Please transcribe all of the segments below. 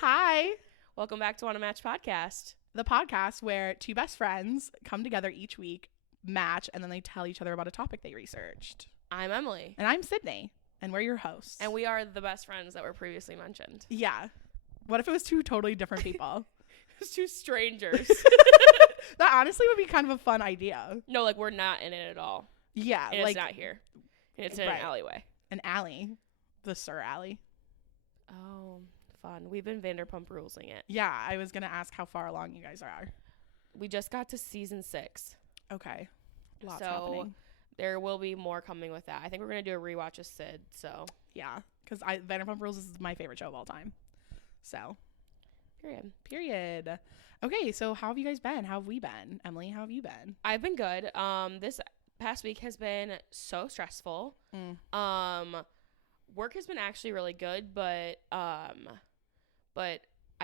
Hi. Welcome back to On a Match Podcast. The podcast where two best friends come together each week, match, and then they tell each other about a topic they researched. I'm Emily. And I'm Sydney. And we're your hosts. And we are the best friends that were previously mentioned. Yeah. What if it was two totally different people? It's two strangers. That honestly would be kind of a fun idea. No, like we're not in it at all. Yeah. And like, it's not here. It's in an alleyway. An alley. The Sir Alley. Oh, fun. We've been Vanderpump Rulesing it. Yeah. I was going to ask how far along you guys are. We just got to season 6. Okay. Lots so happening. There will be more coming with that. I think we're going to do a rewatch of Sid. So yeah. Because Vanderpump Rules is my favorite show of all time. So. Period. Okay, so how have you guys been? How have we been? Emily, how have you been? I've been good. This past week has been so stressful. Work has been actually really good, but I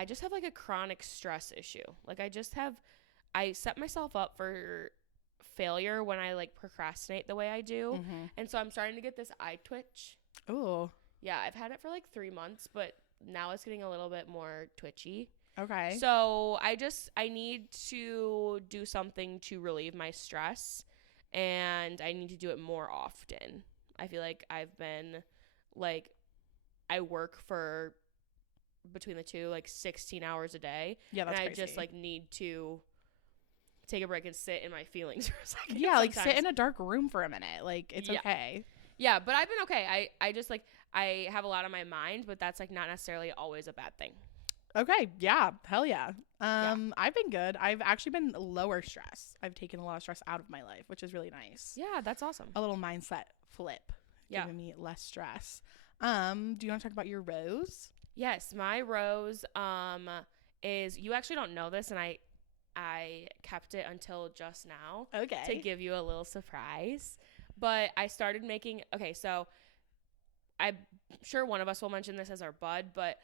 just have like a chronic stress issue. Like I set myself up for failure when I like procrastinate the way I do. And so I'm starting to get this eye twitch. Ooh. Yeah, I've had it for like 3 months, but now it's getting a little bit more twitchy. Okay. So I need to do something to relieve my stress, and I need to do it more often. I feel like I've been like, I work for between the two, like 16 hours a day. Yeah, that's and crazy. I just like need to take a break and sit in my feelings for a second. Yeah, like sit in a dark room for a minute. Like it's okay. Yeah, but I've been okay. I just like, I have a lot on my mind, but that's like not necessarily always a bad thing. Okay. Yeah. Hell yeah. I've been good. I've actually been lower stress. I've taken a lot of stress out of my life, which is really nice. Yeah, that's awesome. A little mindset flip. Yeah. Giving me less stress. Do you want to talk about your rose? Yes, my rose is, you actually don't know this, and I kept it until just now. Okay. To give you a little surprise. But I started making, okay, so I'm sure one of us will mention this as our bud, but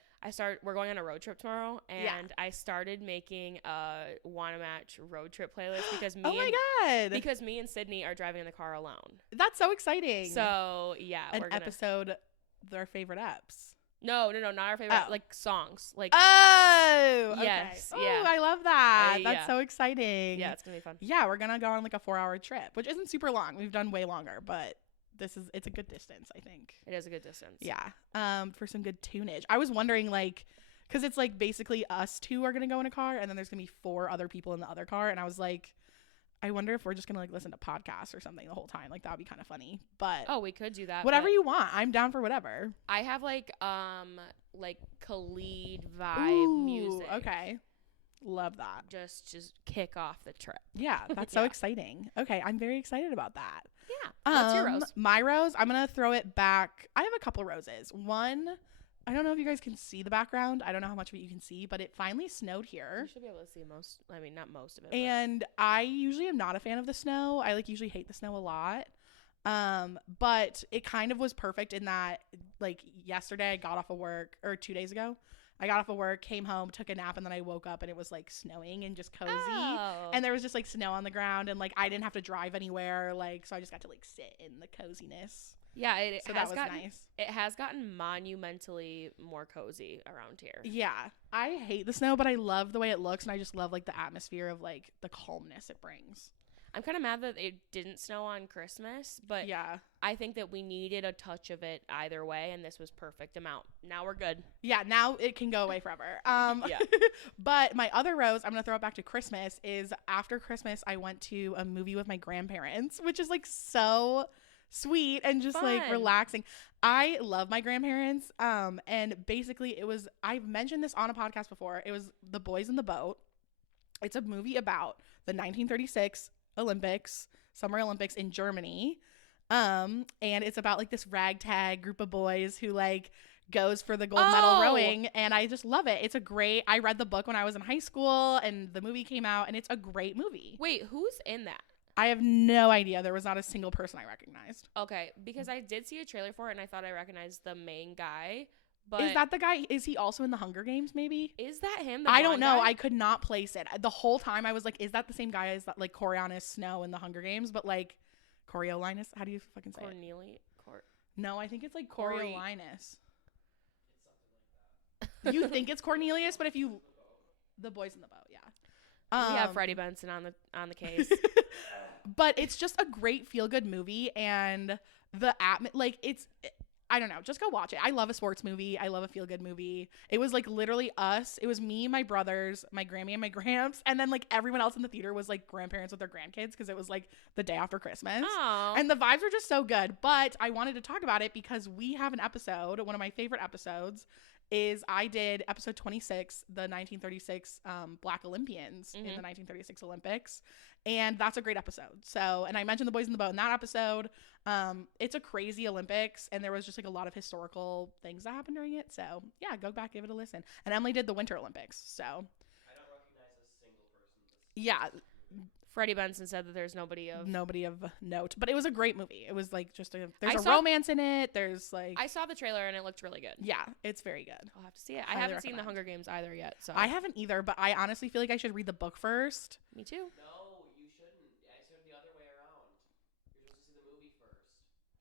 we're going on a road trip tomorrow, and I started making a Wanna Match road trip playlist because because me and Sydney are driving in the car alone. That's so exciting. So yeah, we're gonna episode their favorite apps. No, not our favorite. Like songs. Like okay. Yes, oh, yeah. I love that. That's so exciting. Yeah, it's gonna be fun. Yeah, we're gonna go on like a 4-hour trip, which isn't super long. We've done way longer, but it's a good distance, I think. It is a good distance. Yeah. For some good tunage. I was wondering, like, because it's like basically us two are gonna go in a car, and then there's gonna be 4 other people in the other car, and I was like, I wonder if we're just gonna like listen to podcasts or something the whole time. Like that would be kind of funny. But we could do that. Whatever you want. I'm down for whatever. I have like Khalid vibe music. Okay. Love that. Just kick off the trip. Yeah, that's so exciting. Okay, I'm very excited about that. Yeah. What's your rose? My rose, I'm gonna throw it back. I have a couple roses. One, I don't know if you guys can see the background. I don't know how much of it you can see, but it finally snowed here. You should be able to see most. I mean, not most of it. And I usually am not a fan of the snow. I like usually hate the snow a lot. But it kind of was perfect in that, like, yesterday I got off of work, or 2 days ago, I got off of work, came home, took a nap, and then I woke up and it was like snowing and just cozy. And there was just like snow on the ground, and like I didn't have to drive anywhere, like, so I just got to like sit in the coziness. Yeah, that was nice. It has gotten monumentally more cozy around here. Yeah, I hate the snow, but I love the way it looks, and I just love like the atmosphere of like the calmness it brings. I'm kind of mad that it didn't snow on Christmas, but yeah, I think that we needed a touch of it either way, and this was perfect amount. Now we're good. Yeah, now it can go away forever. Yeah. But my other rose, I'm going to throw it back to Christmas, is after Christmas, I went to a movie with my grandparents, which is like so sweet and just like relaxing. I love my grandparents. And basically I've mentioned this on a podcast before. It was The Boys in the Boat. It's a movie about the 1936 Summer Olympics in Germany. And it's about like this ragtag group of boys who like goes for the gold medal rowing, and I just love it. I read the book when I was in high school, and the movie came out, and it's a great movie. Wait, who's in that? I have no idea. There was not a single person I recognized. Okay, because I did see a trailer for it, and I thought I recognized the main guy. But is that the guy? Is he also in the Hunger Games, maybe? Is that him? I don't know. I could not place it. The whole time I was like, is that the same guy as that, like, Coriolanus Snow in the Hunger Games? But, like, Coriolanus? How do you fucking say it? Cornelius? No, I think it's, like, Coriolanus. You think it's Cornelius, but if you... The Boys in the Boat, yeah. We have Freddie Benson on the case. But it's just a great feel-good movie, and the it's... I don't know. Just go watch it. I love a sports movie. I love a feel-good movie. It was like literally us. It was me, my brothers, my Grammy, and my Gramps. And then like everyone else in the theater was like grandparents with their grandkids because it was like the day after Christmas. Aww. And the vibes were just so good. But I wanted to talk about it because we have an episode. One of my favorite episodes is I did episode 26, the 1936 Black Olympians in the 1936 Olympics. And that's a great episode. So, and I mentioned the Boys in the Boat in that episode. It's a crazy Olympics, and there was just like a lot of historical things that happened during it. So yeah, go back, give it a listen. And Emily did the Winter Olympics. So I don't recognize a single person. Yeah. Freddie Benson said that there's nobody of note, but it was a great movie. It was like just there's a romance in it. There's like I saw the trailer and it looked really good. Yeah, it's very good. I'll have to see it. I haven't seen the Hunger Games either yet. So I haven't either, but I honestly feel like I should read the book first. Me too. No, you shouldn't. I said the other way around. You're supposed to see the movie first.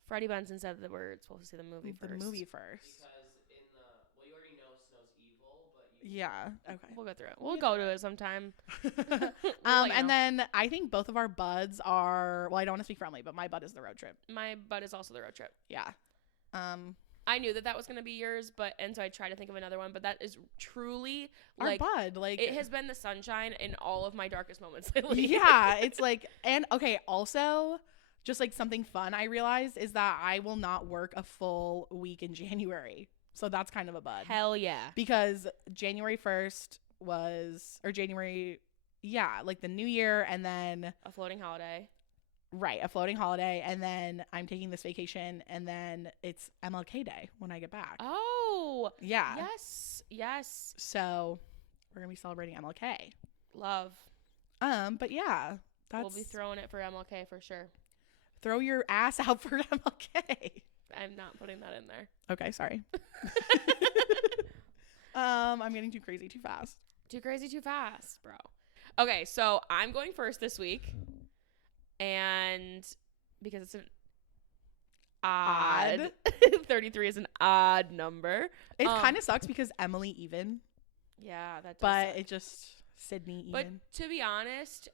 Freddie Benson said that we're supposed to see the movie first. The movie first. Because you already know Snow's evil, but yeah, okay. We'll go through it. We'll go to it sometime. And then I think both of our buds are, well, I don't want to speak for Emily, but my bud is the road trip. My bud is also the road trip. Yeah. I knew that was going to be yours, and so I tried to think of another one, but that is truly our bud. Like it has been the sunshine in all of my darkest moments lately. Yeah, it's like, and okay, also just like something fun I realized is that I will not work a full week in January. So that's kind of a bud. Hell yeah. Because January 1st like the new year, and then a floating holiday. Right, a floating holiday, and then I'm taking this vacation, and then it's MLK Day when I get back. Oh. Yeah. Yes. So we're going to be celebrating MLK. Love. But yeah. We'll be throwing it for MLK for sure. Throw your ass out for MLK. I'm not putting that in there. Okay, sorry. I'm getting too crazy too fast. Too crazy too fast, bro. Okay, so I'm going first this week. And because it's an odd 33 is an odd number. It kind of sucks because Emily even. Yeah, that does But suck. it just Sydney even. But to be honest,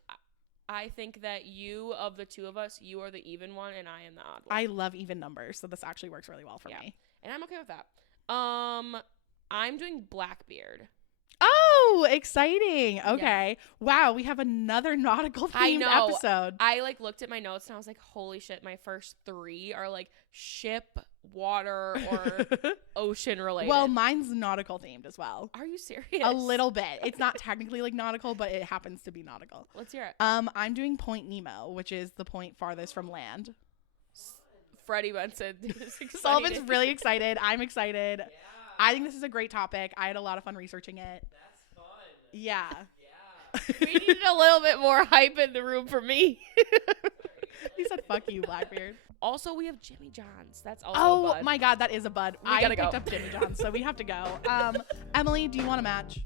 I think that you, of the two of us, you are the even one and I am the odd one. I love even numbers, so this actually works really well for me. And I'm okay with that. I'm doing Blackbeard. Oh, exciting. Okay. Yeah. Wow, we have another nautical themed episode. I like looked at my notes and I was like, holy shit, my first 3 are like ship, water, or ocean related. Well, mine's nautical themed as well. Are you serious? A little bit. It's not technically like nautical, but it happens to be nautical. Let's hear it. I'm doing Point Nemo, which is the point farthest from land. Freddie Benson. Sullivan's really excited. I'm excited. Yeah. I think this is a great topic. I had a lot of fun researching it. That's fun. Yeah. We needed a little bit more hype in the room for me. He said, fuck you, Blackbeard. Also, we have Jimmy John's. That's also a bud. Oh, my God. That is a bud. I picked up Jimmy John's, so we have to go. Emily, do you want to match?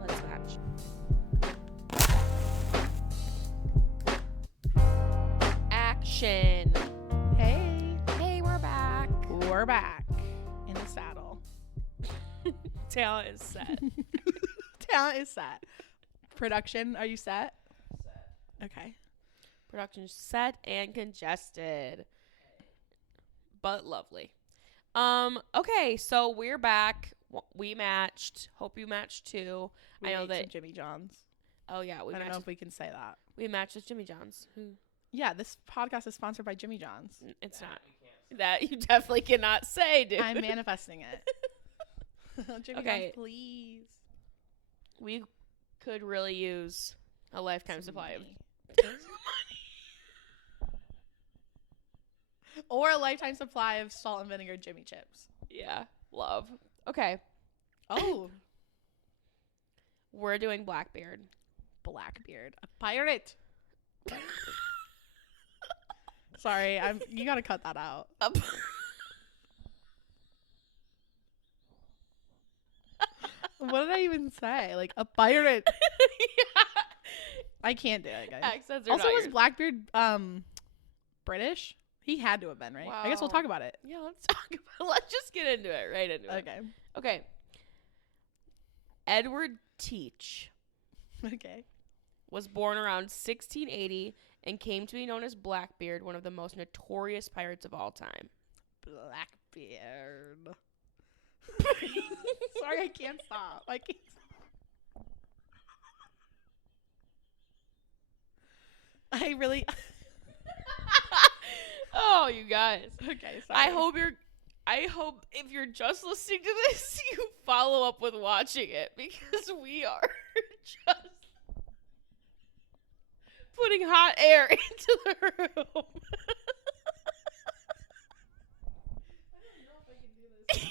Let's match. Action. Hey, we're back. We're back in the saddle. Talent is set. Talent is set. Production, are you set? Set. Okay. Production set and congested. But lovely. Okay, so we're back. We matched. Hope you matched too. I know that Jimmy John's. Oh yeah, I don't know if we can say that. We matched with Jimmy John's. Yeah, this podcast is sponsored by Jimmy John's. It's not. That you definitely cannot say, dude. I'm manifesting it. Jimmy John's, please. We could really use a lifetime supply of money. Or a lifetime supply of salt and vinegar Jimmy chips. Yeah, love. Okay. Oh. We're doing Blackbeard. Blackbeard. A pirate. Sorry, you gotta cut that out. What did I even say? Like a pirate. Yeah. I can't do it, guys. Accents are also, not was Blackbeard British? He had to have been, right? Wow. I guess we'll talk about it. Yeah, let's talk about it. Let's just get into it. Right into it. Okay. Okay. Edward Teach Okay. was born around 1680 and came to be known as Blackbeard, one of the most notorious pirates of all time. Blackbeard. Sorry, I can't stop. I really. Oh, you guys. Okay, sorry. I hope if you're just listening to this, you follow up with watching it, because we are just putting hot air into the room. I don't know if I can do this.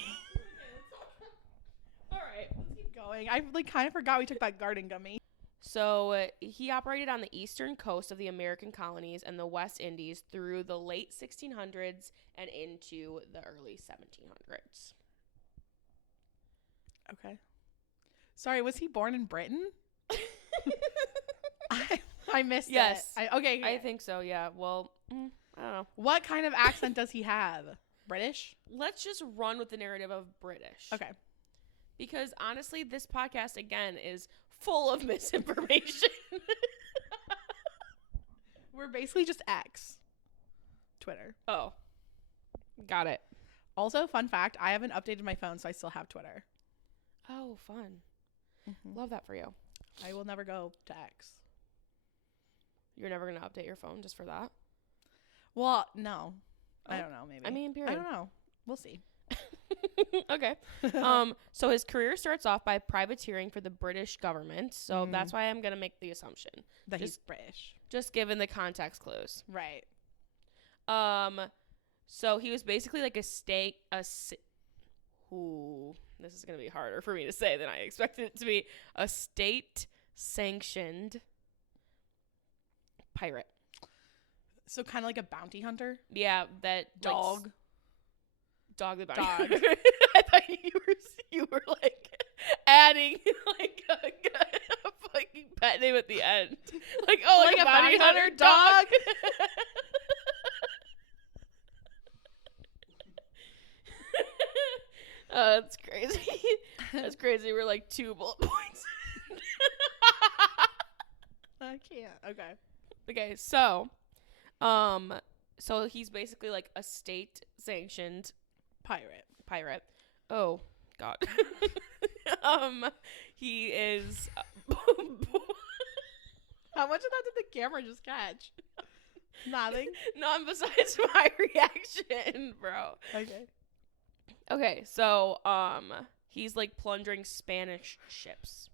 All right, let's keep going. I kind of forgot we took that garden gummy. So he operated on the eastern coast of the American colonies and the West Indies through the late 1600s and into the early 1700s. Okay. Sorry, was he born in Britain? I missed it. Yes. Okay. I think so, yeah. Well, I don't know. What kind of accent does he have? British? Let's just run with the narrative of British. Okay. Because honestly, this podcast, again, is full of misinformation. We're basically just X. Twitter. Oh. Got it. Also, fun fact, I haven't updated my phone, so I still have Twitter. Oh, fun. Mm-hmm. Love that for you. I will never go to X. You're never going to update your phone just for that? Well, no. Oh. I don't know, maybe. I mean, period. I don't know. We'll see. Okay. So his career starts off by privateering for the British government. So that's why I'm going to make the assumption that he's British. Just given the context clues. Right. So he was basically like this is going to be harder for me to say than I expected it to be. A state-sanctioned pirate. So kind of like a bounty hunter? Yeah, that dog. Dog the bounty hunter. I thought you were like adding like a fucking pet name at the end. Like, oh, like a bounty hunter dog. That's crazy. That's crazy. We're like 2 bullet points. I can't. Okay, so he's basically like a state-sanctioned pirate. Oh, God. He is. How much of that did the camera just catch? Nothing. None besides my reaction, bro. Okay, so he's like plundering Spanish ships.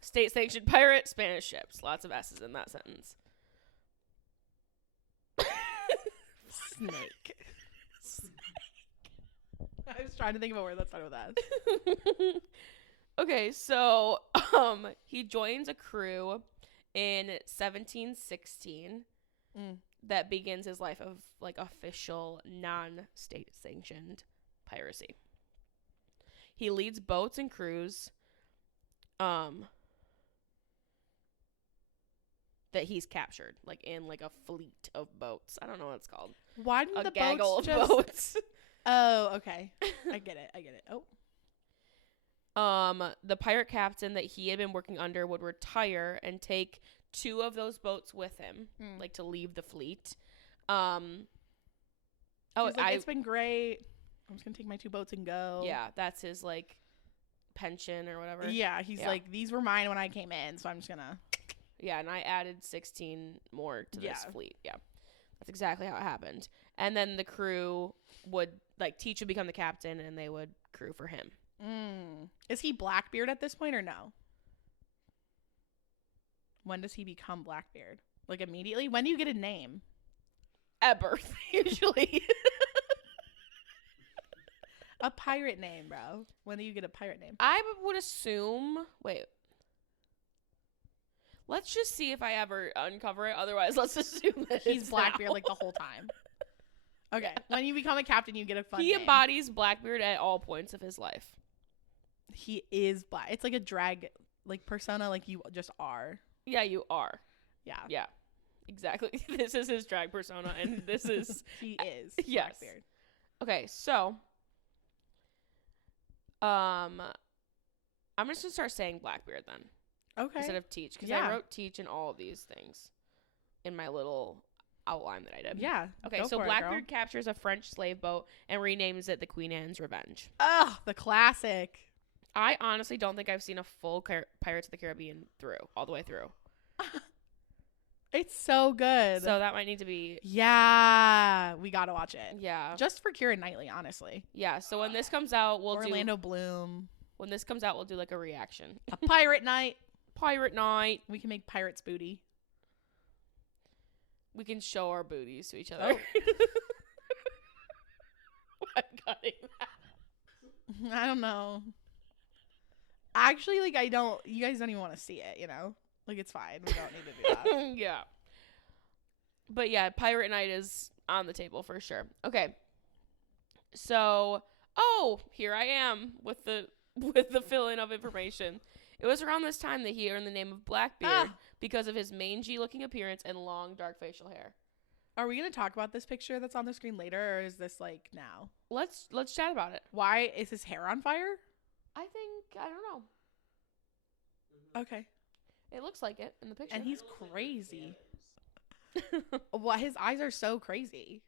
State-sanctioned pirate, Spanish ships. Lots of S's in that sentence. Snake. I was trying to think of a word that started with that. Okay, so he joins a crew in 1716 that begins his life of like official non-state sanctioned piracy. He leads boats and crews that he's captured, like in like a fleet of boats. I don't know what it's called. Why didn't a the gaggle boats of just... boats. Oh, okay. I get it. Oh. The pirate captain that he had been working under would retire and take 2 of those boats with him, like to leave the fleet. It's been great. I'm just gonna take my 2 boats and go. Yeah, that's his like pension or whatever. Yeah, he's like, these were mine when I came in, so I'm just gonna. Yeah, and I added 16 more to this fleet. Yeah, that's exactly how it happened. And then the crew would like Teach would become the captain, and they would crew for him. Is he Blackbeard at this point or no? When does he become Blackbeard? Like immediately? When do you get a name? At birth, usually. A pirate name, bro. When do you get a pirate name? I would assume. Wait. Let's just see if I ever uncover it. Otherwise, let's assume that he's Blackbeard like the whole time. Okay. Yeah. When you become a captain, you get a fun name. He embodies Blackbeard at all points of his life. He is black. It's like a drag like persona, like you just are. Yeah, you are. Yeah. Yeah. Exactly. This is his drag persona, and this is he is Blackbeard. Okay, so I'm just gonna start saying Blackbeard then Okay. instead of Teach, because Yeah. I wrote Teach in all of these things in my little outline that I did. Yeah. Okay, go so for it, Blackbeard girl. captures a French slave boat and renames it the Queen Anne's Revenge. Ugh, the classic. I honestly don't think I've seen a full Pirates of the Caribbean all the way through. It's so good. So that might need to be. Yeah, we gotta watch it. Yeah. Just for Keira Knightley, honestly. Yeah. So when this comes out, Orlando Bloom. When this comes out, we'll do like a reaction. A pirate night. Pirate night. We can make pirates booty. We can show our booties to each other. I'm cutting that. I don't know. Actually, like, you guys don't even want to see it, you know? Like, it's fine. We don't need to do that. Yeah. But yeah, Pirate Night is on the table for sure. Okay. So, here I am with the fill-in of information. It was around this time that he earned the name of Blackbeard because of his mangy-looking appearance and long, dark facial hair. Are we going to talk about this picture that's on the screen later, or is this, like, now? Let's chat about it. Why is his hair on fire? I don't know. Okay. It looks like it in the picture. And he's crazy. Well, his eyes are so crazy.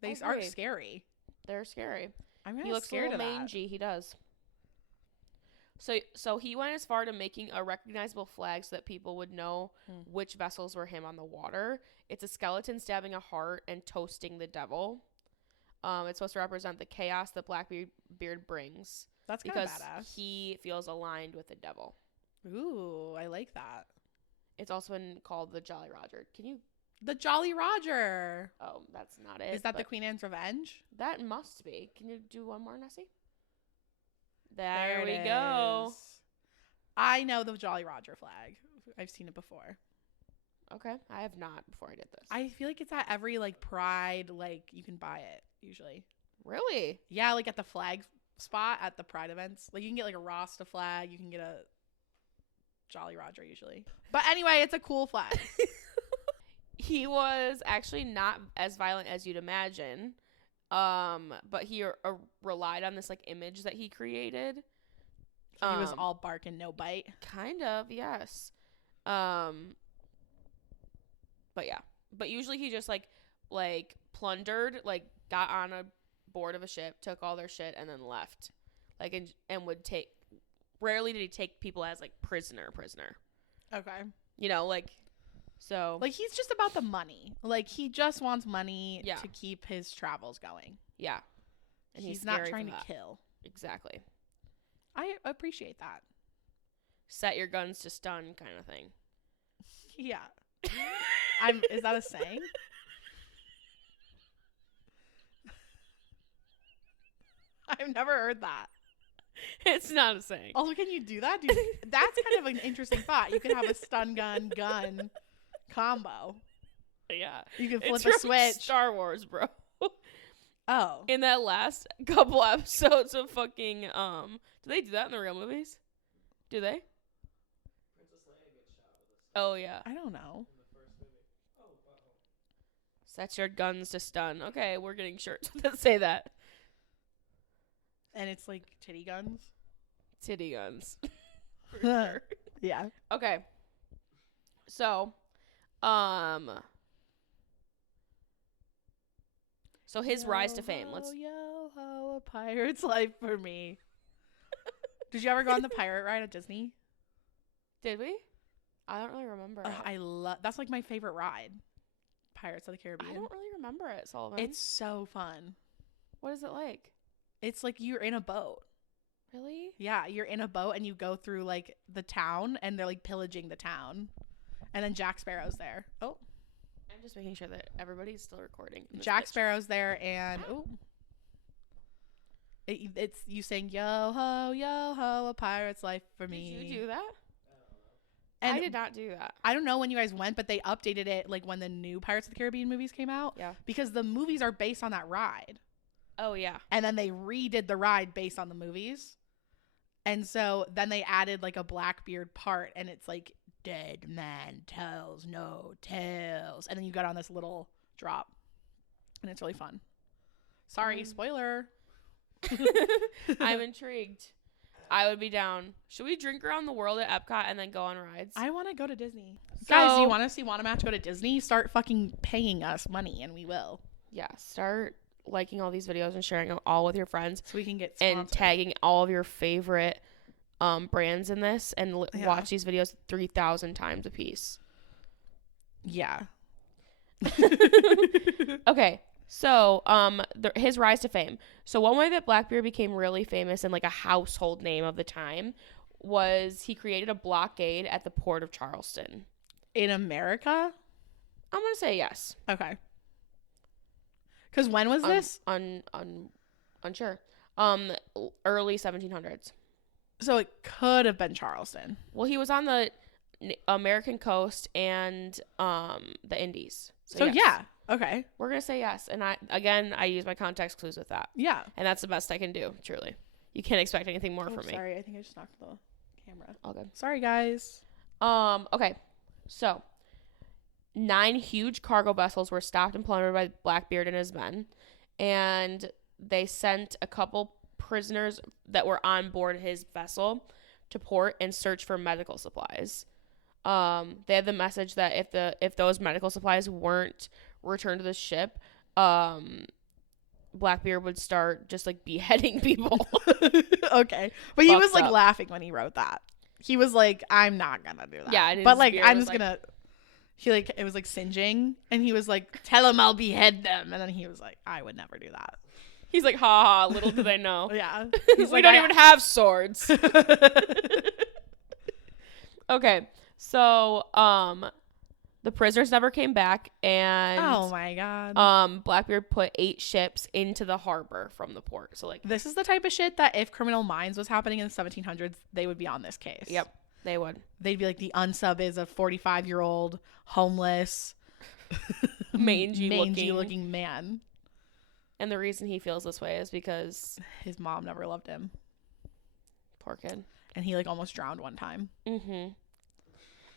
They are scary. They're scary. I'm He looks scared a little of that. mangy. He does. So he went as far to making a recognizable flag so that people would know which vessels were him on the water. It's a skeleton stabbing a heart and toasting the devil. It's supposed to represent the chaos that Blackbeard brings. That's kind of because badass. he feels aligned with the devil. Ooh, I like that. It's also been called the Jolly Roger. The Jolly Roger. Oh, that's not it. Is that the Queen Anne's Revenge? That must be. Can you do one more, Nessie? There we go. I know the Jolly Roger flag. I've seen it before. Okay. I have not before I did this. I feel like it's at every, like, Pride, like, you can buy it, usually. Really? Yeah, like, at the flag spot at the Pride events. Like, you can get, like, a Rasta flag. You can get a Jolly Roger, usually. But anyway, it's a cool flag. He was actually not as violent as you'd imagine. But he relied on this, like, image that he created. He was all bark and no bite. Kind of, yes. But yeah. But usually he just, like plundered, like, got on a board of a ship, took all their shit, and then left. Like, and would take... Rarely did he take people as, like, prisoner. Okay. You know, like... So... Like, he's just about the money. Like, he just wants money to keep his travels going. Yeah. And he's not trying to kill. Exactly. I appreciate that. Set your guns to stun kind of thing. Yeah. Is that a saying? I've never heard that. It's not a saying. Also, can you do that? Dude, that's kind of an interesting thought. You could have a stun gun combo. Yeah. You can flip it's a from switch. Star Wars, bro. Oh. In that last couple episodes of fucking do they do that in the real movies? Do they? Princess Leia gets shot with a stun Oh yeah. I don't know. in the first movie. Oh wow. Set your guns to stun. Okay, we're getting shirts that say that. And it's like titty guns. Titty guns. For sure. Yeah. Okay. So, so his rise to fame. Let's. Yo ho, a pirate's life for me. Did you ever go on the pirate ride at Disney? Did we? I don't really remember. I love. That's like my favorite ride. Pirates of the Caribbean. I don't really remember it, Sullivan. It's so fun. What is it like? It's like you're in a boat. Really? Yeah, you're in a boat and you go through like the town and they're like pillaging the town. And then Jack Sparrow's there. Oh. I'm just making sure that everybody's still recording. Jack Sparrow's there and it's you saying yo ho, a pirate's life for me. Did you do that? And I did not do that. I don't know when you guys went, but they updated it like when the new Pirates of the Caribbean movies came out. Yeah. Because the movies are based on that ride. Oh yeah. And then they redid the ride based on the movies. And so then they added like a Blackbeard part and it's like dead man tells no tales. And then you got on this little drop. And it's really fun. Sorry, spoiler. I'm intrigued. I would be down. Should we drink around the world at Epcot and then go on rides? I want to go to Disney. So, Guys, do you want to see Wannamatch go to Disney? Start fucking paying us money, and we will. Yeah, start liking all these videos and sharing them all with your friends. So we can get sponsored. And tagging all of your favorite brands in this and watch these videos 3,000 times a piece. Yeah. Okay. So, his rise to fame. So one way that Blackbeard became really famous and like a household name of the time was he created a blockade at the port of Charleston. In America? I'm going to say yes. Okay. Because when was this? Unsure. Early 1700s. So it could have been Charleston. Well, he was on the American coast and the Indies. So yes. yeah. Okay. We're going to say yes. And I use my context clues with that. Yeah. And that's the best I can do, truly. You can't expect anything more from me. Sorry, I think I just knocked the camera. All good. Sorry, guys. Okay. So, 9 huge cargo vessels were stopped and plundered by Blackbeard and his men. And they sent a couple prisoners that were on board his vessel to port and search for medical supplies. They had the message that if those medical supplies weren't returned to the ship, Blackbeard would start just like beheading people. Okay, but he was like up. laughing when he wrote that. He was like, "I'm not gonna do that." Yeah, but like I'm just gonna. He like it was like singeing, and he was like, "Tell him I'll behead them," and then he was like, "I would never do that." He's like, "Ha ha!" Little do they know. Yeah, we like, don't even have swords. Okay. So, the prisoners never came back, and oh my god, Blackbeard put 8 ships into the harbor from the port. So, like, this is the type of shit that if Criminal Minds was happening in the 1700s, they would be on this case. Yep, they would. They'd be like, the unsub is a 45-year-old homeless, mangy looking man, and the reason he feels this way is because his mom never loved him. Poor kid. And he like almost drowned one time. Mm-hmm.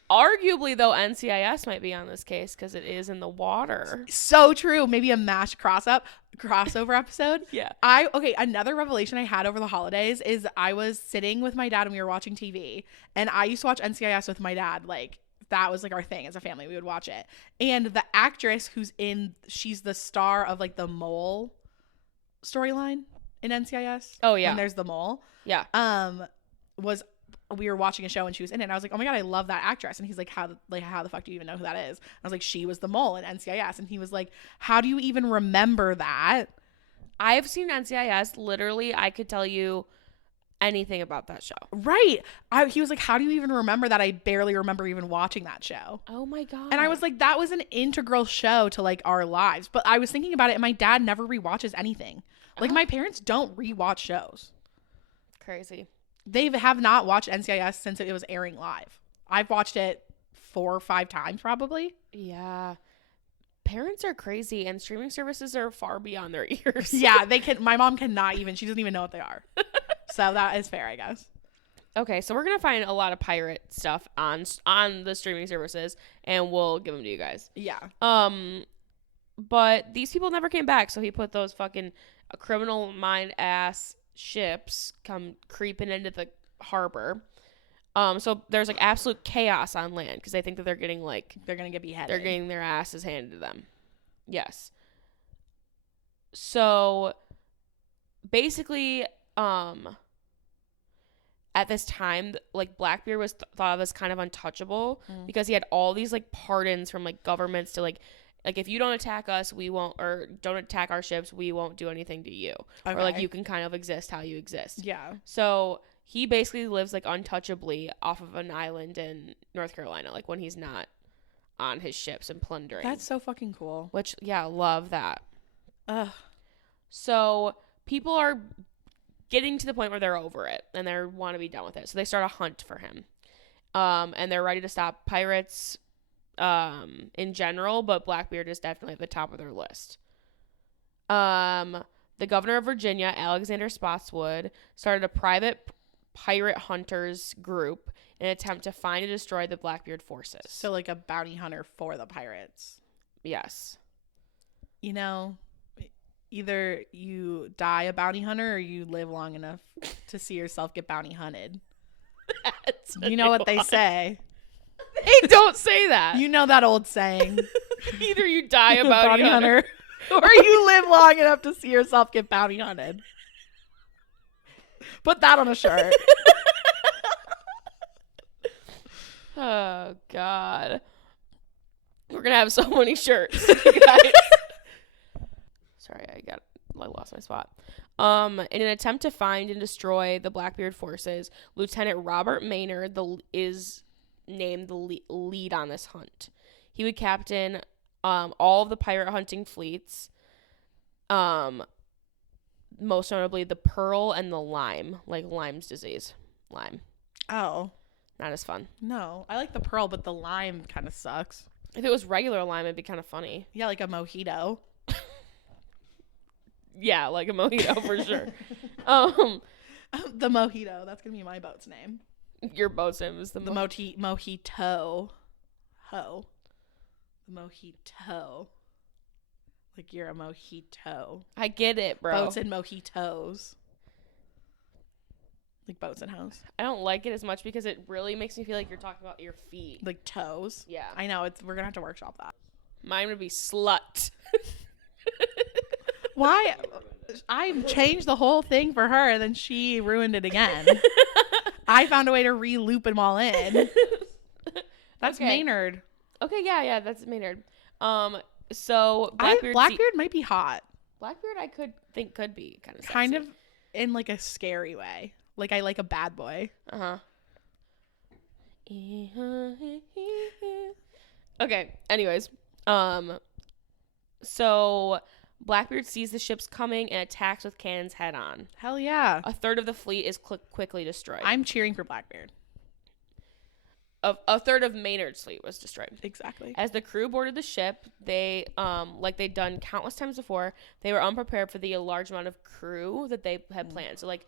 Arguably, though, NCIS might be on this case because it is in the water. So true. Maybe a mashed crossover episode. Yeah. Another revelation I had over the holidays is I was sitting with my dad and we were watching TV, and I used to watch NCIS with my dad. Like, that was like our thing as a family. We would watch it. And the actress she's the star of like the mole storyline in NCIS. Oh yeah. When there's the mole. Yeah. We were watching a show and she was in it, and I was like, "Oh my god, I love that actress." And he's like, how the fuck do you even know who that is?" I was like, "She was the mole in NCIS." And he was like, "How do you even remember that?" I've seen NCIS. Literally, I could tell you anything about that show. Right. He was like, "How do you even remember that? I barely remember even watching that show." Oh my god. And I was like, that was an integral show to like our lives. But I was thinking about it, and my dad never rewatches anything. Like, my parents don't rewatch shows. Crazy. They have not watched NCIS since it was airing live. I've watched it 4 or 5 times probably. Yeah. Parents are crazy, and streaming services are far beyond their ears. Yeah, my mom cannot even, she doesn't even know what they are. So that is fair, I guess. Okay, so we're going to find a lot of pirate stuff on the streaming services, and we'll give them to you guys. Yeah. But these people never came back, so he put those fucking criminal mind ass ships come creeping into the harbor. So there's like absolute chaos on land because they think that they're gonna get beheaded. They're getting their asses handed to them. Yes. So basically, at this time, like, Blackbeard was thought of as kind of untouchable because he had all these like pardons from like governments to like if you don't attack us, we won't, or don't attack our ships, we won't do anything to you. Okay. Or like you can kind of exist how you exist. Yeah. So he basically lives like untouchably off of an island in North Carolina, like when he's not on his ships and plundering. That's so fucking cool. Which, yeah, love that. Ugh. So people are getting to the point where they're over it and they want to be done with it. So they start a hunt for him. And they're ready to stop pirates in general, but Blackbeard is definitely at the top of their list. The governor of Virginia, Alexander Spotswood, started a private pirate hunters group in an attempt to find and destroy the Blackbeard forces. So like a bounty hunter for the pirates. Yes. You know, either you die a bounty hunter or you live long enough to see yourself get bounty hunted. You know what they say. They don't say that. You know that old saying. Either you die a bounty hunter or you live long enough to see yourself get bounty hunted. Put that on a shirt. Oh, God. We're going to have so many shirts, guys. Sorry, I lost my spot. In an attempt to find and destroy the Blackbeard forces, Lieutenant Robert Maynard is named the lead on this hunt. He would captain all of the pirate hunting fleets, most notably the Pearl and the Lime, like Lyme's disease. Lime. Oh. Not as fun. No, I like the Pearl, but the Lime kind of sucks. If it was regular lime, it'd be kind of funny. Yeah, like a mojito. Yeah, like a mojito for sure. The mojito. That's gonna be my boat's name. Your boat's name is the mojito. Ho. Mojito. Like you're a mojito. I get it, bro. Boats and mojitos. Like boats and hoes. I don't like it as much because it really makes me feel like you're talking about your feet. Like toes. Yeah. I know. We're gonna have to workshop that. Mine would be slut. Why? I changed the whole thing for her, and then she ruined it again. I found a way to re-loop them all in. That's okay. Maynard. Okay, yeah, that's Maynard. So Blackbeard might be hot. Blackbeard, I could be kind of sexy. Kind of in like a scary way. Like I like a bad boy. Okay. Anyways, so Blackbeard sees the ships coming and attacks with cannons head on. Hell yeah! A third of the fleet is quickly destroyed. I'm cheering for Blackbeard. A third of Maynard's fleet was destroyed. Exactly. As the crew boarded the ship, they, like they'd done countless times before, they were unprepared for the large amount of crew that they had planned. So, like,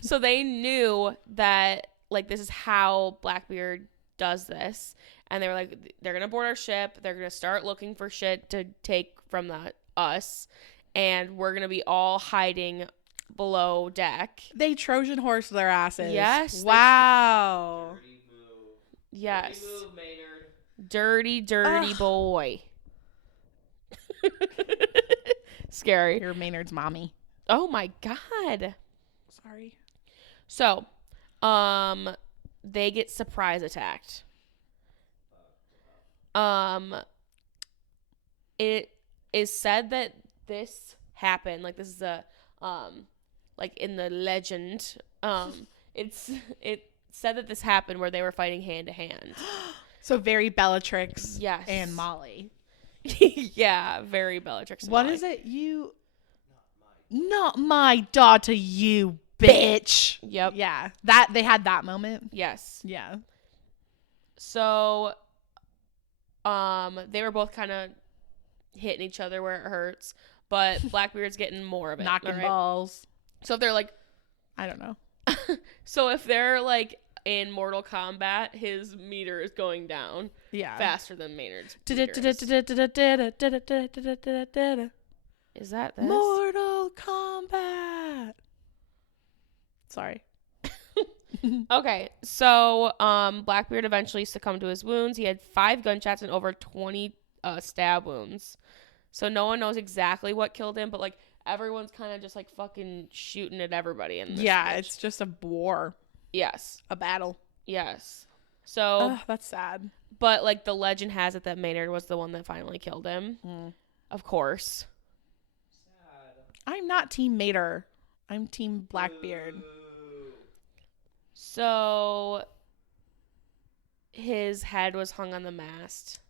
so they knew that, like, this is how Blackbeard does this. And they were like, they're going to board our ship. They're going to start looking for shit to take from us. And we're going to be all hiding below deck. They Trojan horse their asses. Yes. Wow. Dirty move. Yes. Dirty move, Maynard. Dirty boy. Scary. You're Maynard's mommy. Oh my God. Sorry. So, they get surprise attacked. It is said that this happened, like this is a like in the legend, it said that this happened where they were fighting hand to hand. So very Bellatrix. Yes. And Molly. Yeah, very Bellatrix. And what Molly. is it? Not my daughter, you bitch. Yep. Yeah. That they had that moment. Yes. Yeah. So, they were both kind of hitting each other where it hurts, but Blackbeard's getting more of it. Knocking balls. So if they're like, I don't know. so if they're like in Mortal Kombat, his meter is going down. Yeah. Faster than Maynard's. Is that this? Mortal Kombat. Sorry. Okay, so Blackbeard eventually succumbed to his wounds. He had 5 gunshots and over 20 stab wounds. So no one knows exactly what killed him, but like everyone's kind of just like fucking shooting at everybody in this bitch. It's just a war. Yes. A battle. Yes. So that's sad. But like the legend has it that Maynard was the one that finally killed him. Of course. Sad. I'm not Team Mater. I'm Team Blackbeard. So his head was hung on the mast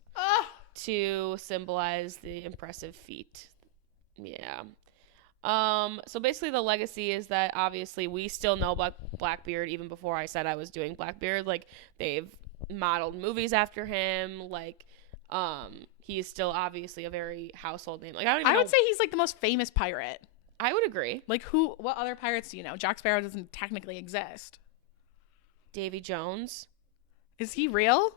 to symbolize the impressive feat. Yeah. So basically the legacy is that obviously we still know Blackbeard even before I said I was doing Blackbeard. Like they've modeled movies after him. Like he's still obviously a very household name. Like I would say he's like the most famous pirate. I would agree. Like what other pirates do you know? Jack Sparrow doesn't technically exist. Davy Jones. Is he real?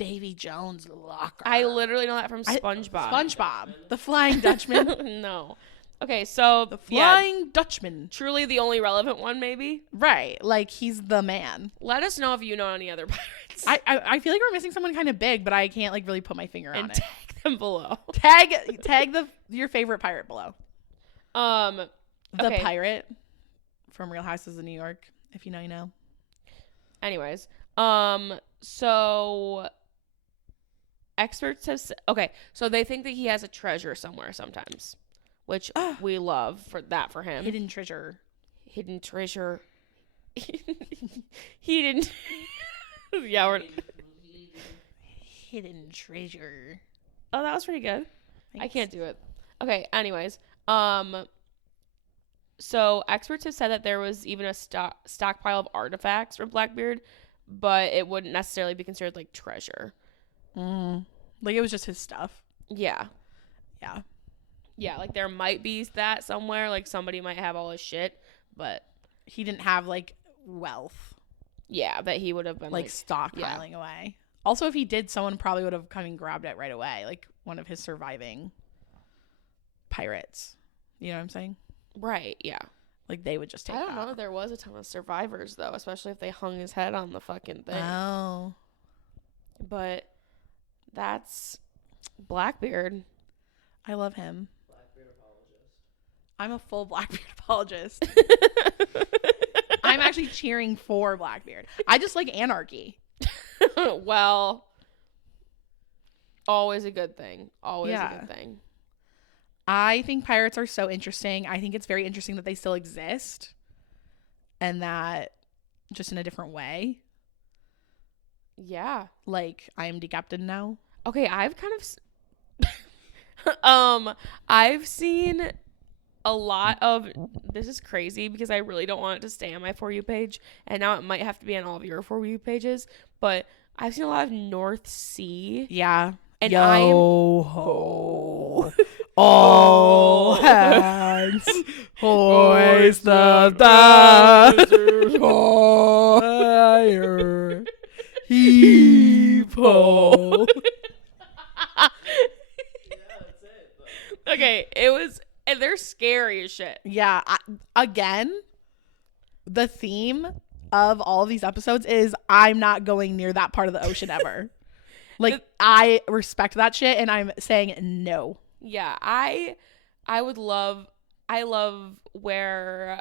Davy Jones' locker. I literally know that from SpongeBob. SpongeBob, the Flying Dutchman. No. Okay, so The Flying Dutchman. Truly the only relevant one, maybe. Right, like he's the man. Let us know if you know any other pirates. I feel like we're missing someone kind of big, but I can't like really put my finger on it. Tag them below. Tag your favorite pirate below. Okay. The pirate from Real Houses of New York. If you know, you know. Anyways, so experts have okay, so they think that he has a treasure somewhere sometimes, which we love for him. Hidden treasure. Hidden. Yeah, we're Hidden treasure. Oh, that was pretty good. Thanks. I can't do it. Okay, anyways, so experts have said that there was even a stockpile of artifacts from Blackbeard, but it wouldn't necessarily be considered like treasure. Like it was just his stuff. Yeah. Yeah. Yeah, like there might be that somewhere, like somebody might have all his shit, but he didn't have like wealth. Yeah, that he would have been like stockpiling away. Also, if he did, someone probably would have come and grabbed it right away, like one of his surviving pirates. You know what I'm saying? Right, yeah. Like they would just take I don't know if there was a ton of survivors though, especially if they hung his head on the fucking thing. Oh. But that's Blackbeard. I love him. Blackbeard apologist. I'm a full Blackbeard apologist. I'm actually cheering for Blackbeard. I just like anarchy. Well, always a good thing. Always a good thing. I think pirates are so interesting. I think it's very interesting that they still exist and that just in a different way. Yeah. Like, I am the captain now. Okay, I've kind of I've seen a lot of, this is crazy because I really don't want it to stay on my For You page, and now it might have to be on all of your For You pages, but I've seen a lot of North Sea. Yeah. And Yo ho. All hands hoist the dancers higher. Heave ho. Okay, it was, and they're scary as shit. Yeah. Again, the theme of all of these episodes is I'm not going near that part of the ocean ever. Like, I respect that shit, and I'm saying no. Yeah, I love where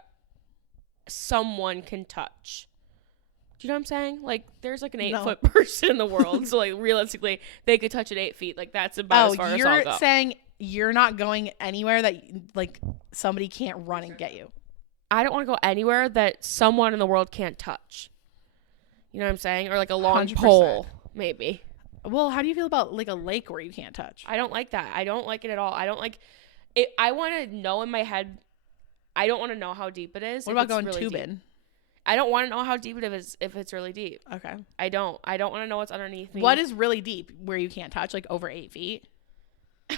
someone can touch. Do you know what I'm saying? Like, there's like an 8-foot person in the world, so like realistically, they could touch at 8 feet. Like, that's about as far as I'll go. You're saying you're not going anywhere that like somebody can't run and get you. I don't want to go anywhere that someone in the world can't touch. You know what I'm saying? Or like a long 100%. pole, maybe. Well, how do you feel about like a lake where you can't touch? I don't like that. I don't like it at all. I don't like it. I want to know in my head. I don't want to know how deep it is. What about going really tubing? Deep. I don't want to know how deep it is if it's really deep. Okay. I don't want to know what's underneath me. What is really deep where you can't touch? Like over 8 feet?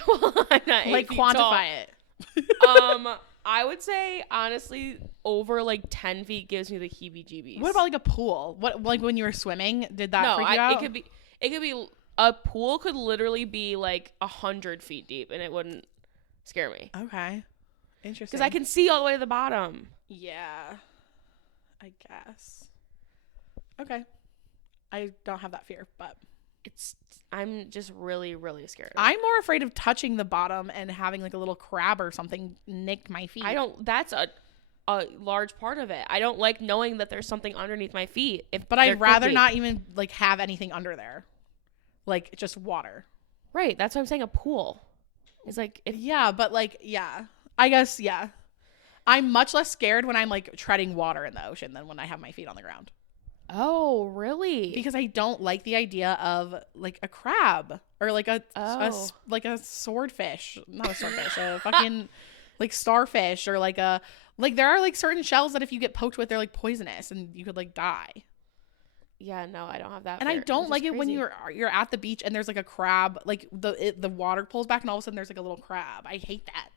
Well, I'm not 8 like feet quantify tall. it. I would say honestly, over like 10 feet gives me the heebie-jeebies. What about like a pool? What, like when you were swimming? Did that freak you out? It could be. A pool could literally be like 100 feet deep, and it wouldn't scare me. Okay. Interesting. Because I can see all the way to the bottom. Yeah. I guess. Okay. I don't have that fear, but I'm just really, really scared. I'm more afraid of touching the bottom and having like a little crab or something nick my feet. That's a large part of it. I don't like knowing that there's something underneath my feet. But I'd rather not even like have anything under there. Like just water. Right. That's what I'm saying. A pool. It's like, but like, yeah. I guess, yeah. I'm much less scared when I'm like treading water in the ocean than when I have my feet on the ground. Oh, really? Because I don't like the idea of like a crab or like a swordfish. Not a swordfish. A fucking like starfish or like there are like certain shells that if you get poked with, they're like poisonous and you could like die. Yeah, no, I don't have that. And I don't like it when you're at the beach and there's like a crab, like the water pulls back and all of a sudden there's like a little crab. I hate that.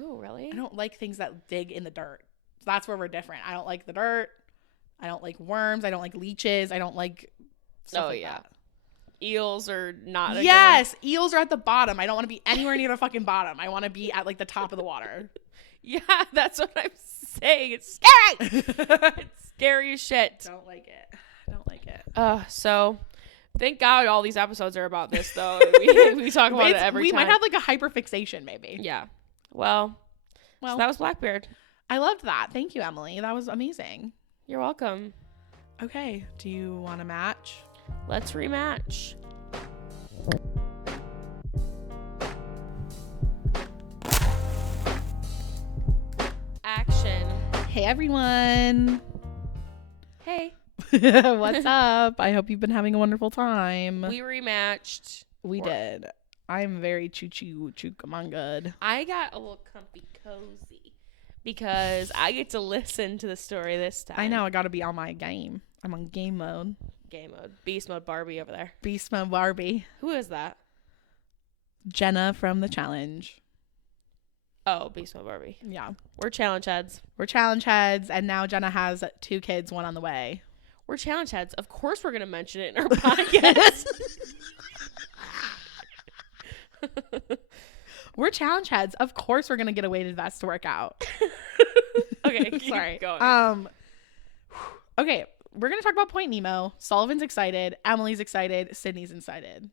Oh, really? I don't like things that dig in the dirt. So that's where we're different. I don't like the dirt. I don't like worms. I don't like leeches. I don't like stuff like that. eels are not. Yes, eels are at the bottom. I don't want to be anywhere near the fucking bottom. I want to be at like the top of the water. Yeah, that's what I'm saying. It's scary. It's scary as shit. Don't like it. Don't like it. So thank God all these episodes are about this, though. We talk about it every time. We might have like a hyperfixation, maybe. Yeah. Well, so that was Blackbeard. I loved that. Thank you, Emily. That was amazing. You're welcome. Okay. Do you want to match? Let's rematch. Action. Hey, everyone. Hey. What's up? I hope you've been having a wonderful time. We rematched. We did. I'm very choo-choo-choo-come-on-good. I got a little comfy cozy because I get to listen to the story this time. I know. I got to be on my game. I'm on game mode. Game mode. Beast mode Barbie over there. Beast mode Barbie. Who is that? Jenna from the challenge. Oh, Beast mode Barbie. Yeah. We're challenge heads. We're challenge heads, and now Jenna has 2 kids, 1 on the way. We're challenge heads. Of course we're going to mention it in our podcast. We're challenge heads. Of course we're going to get a weighted vest to work out. Okay, sorry. Going. Okay, we're going to talk about Point Nemo. Sullivan's excited. Emily's excited. Sydney's excited.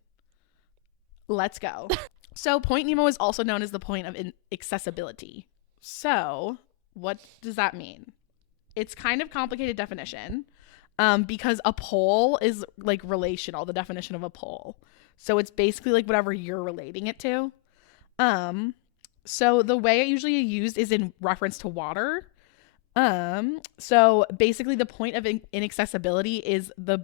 Let's go. So Point Nemo is also known as the point of inaccessibility. So what does that mean? It's kind of complicated definition because a pole is like relational, the definition of a pole. So it's basically like whatever you're relating it to. So the way it usually used is in reference to water. So basically the point of inaccessibility is the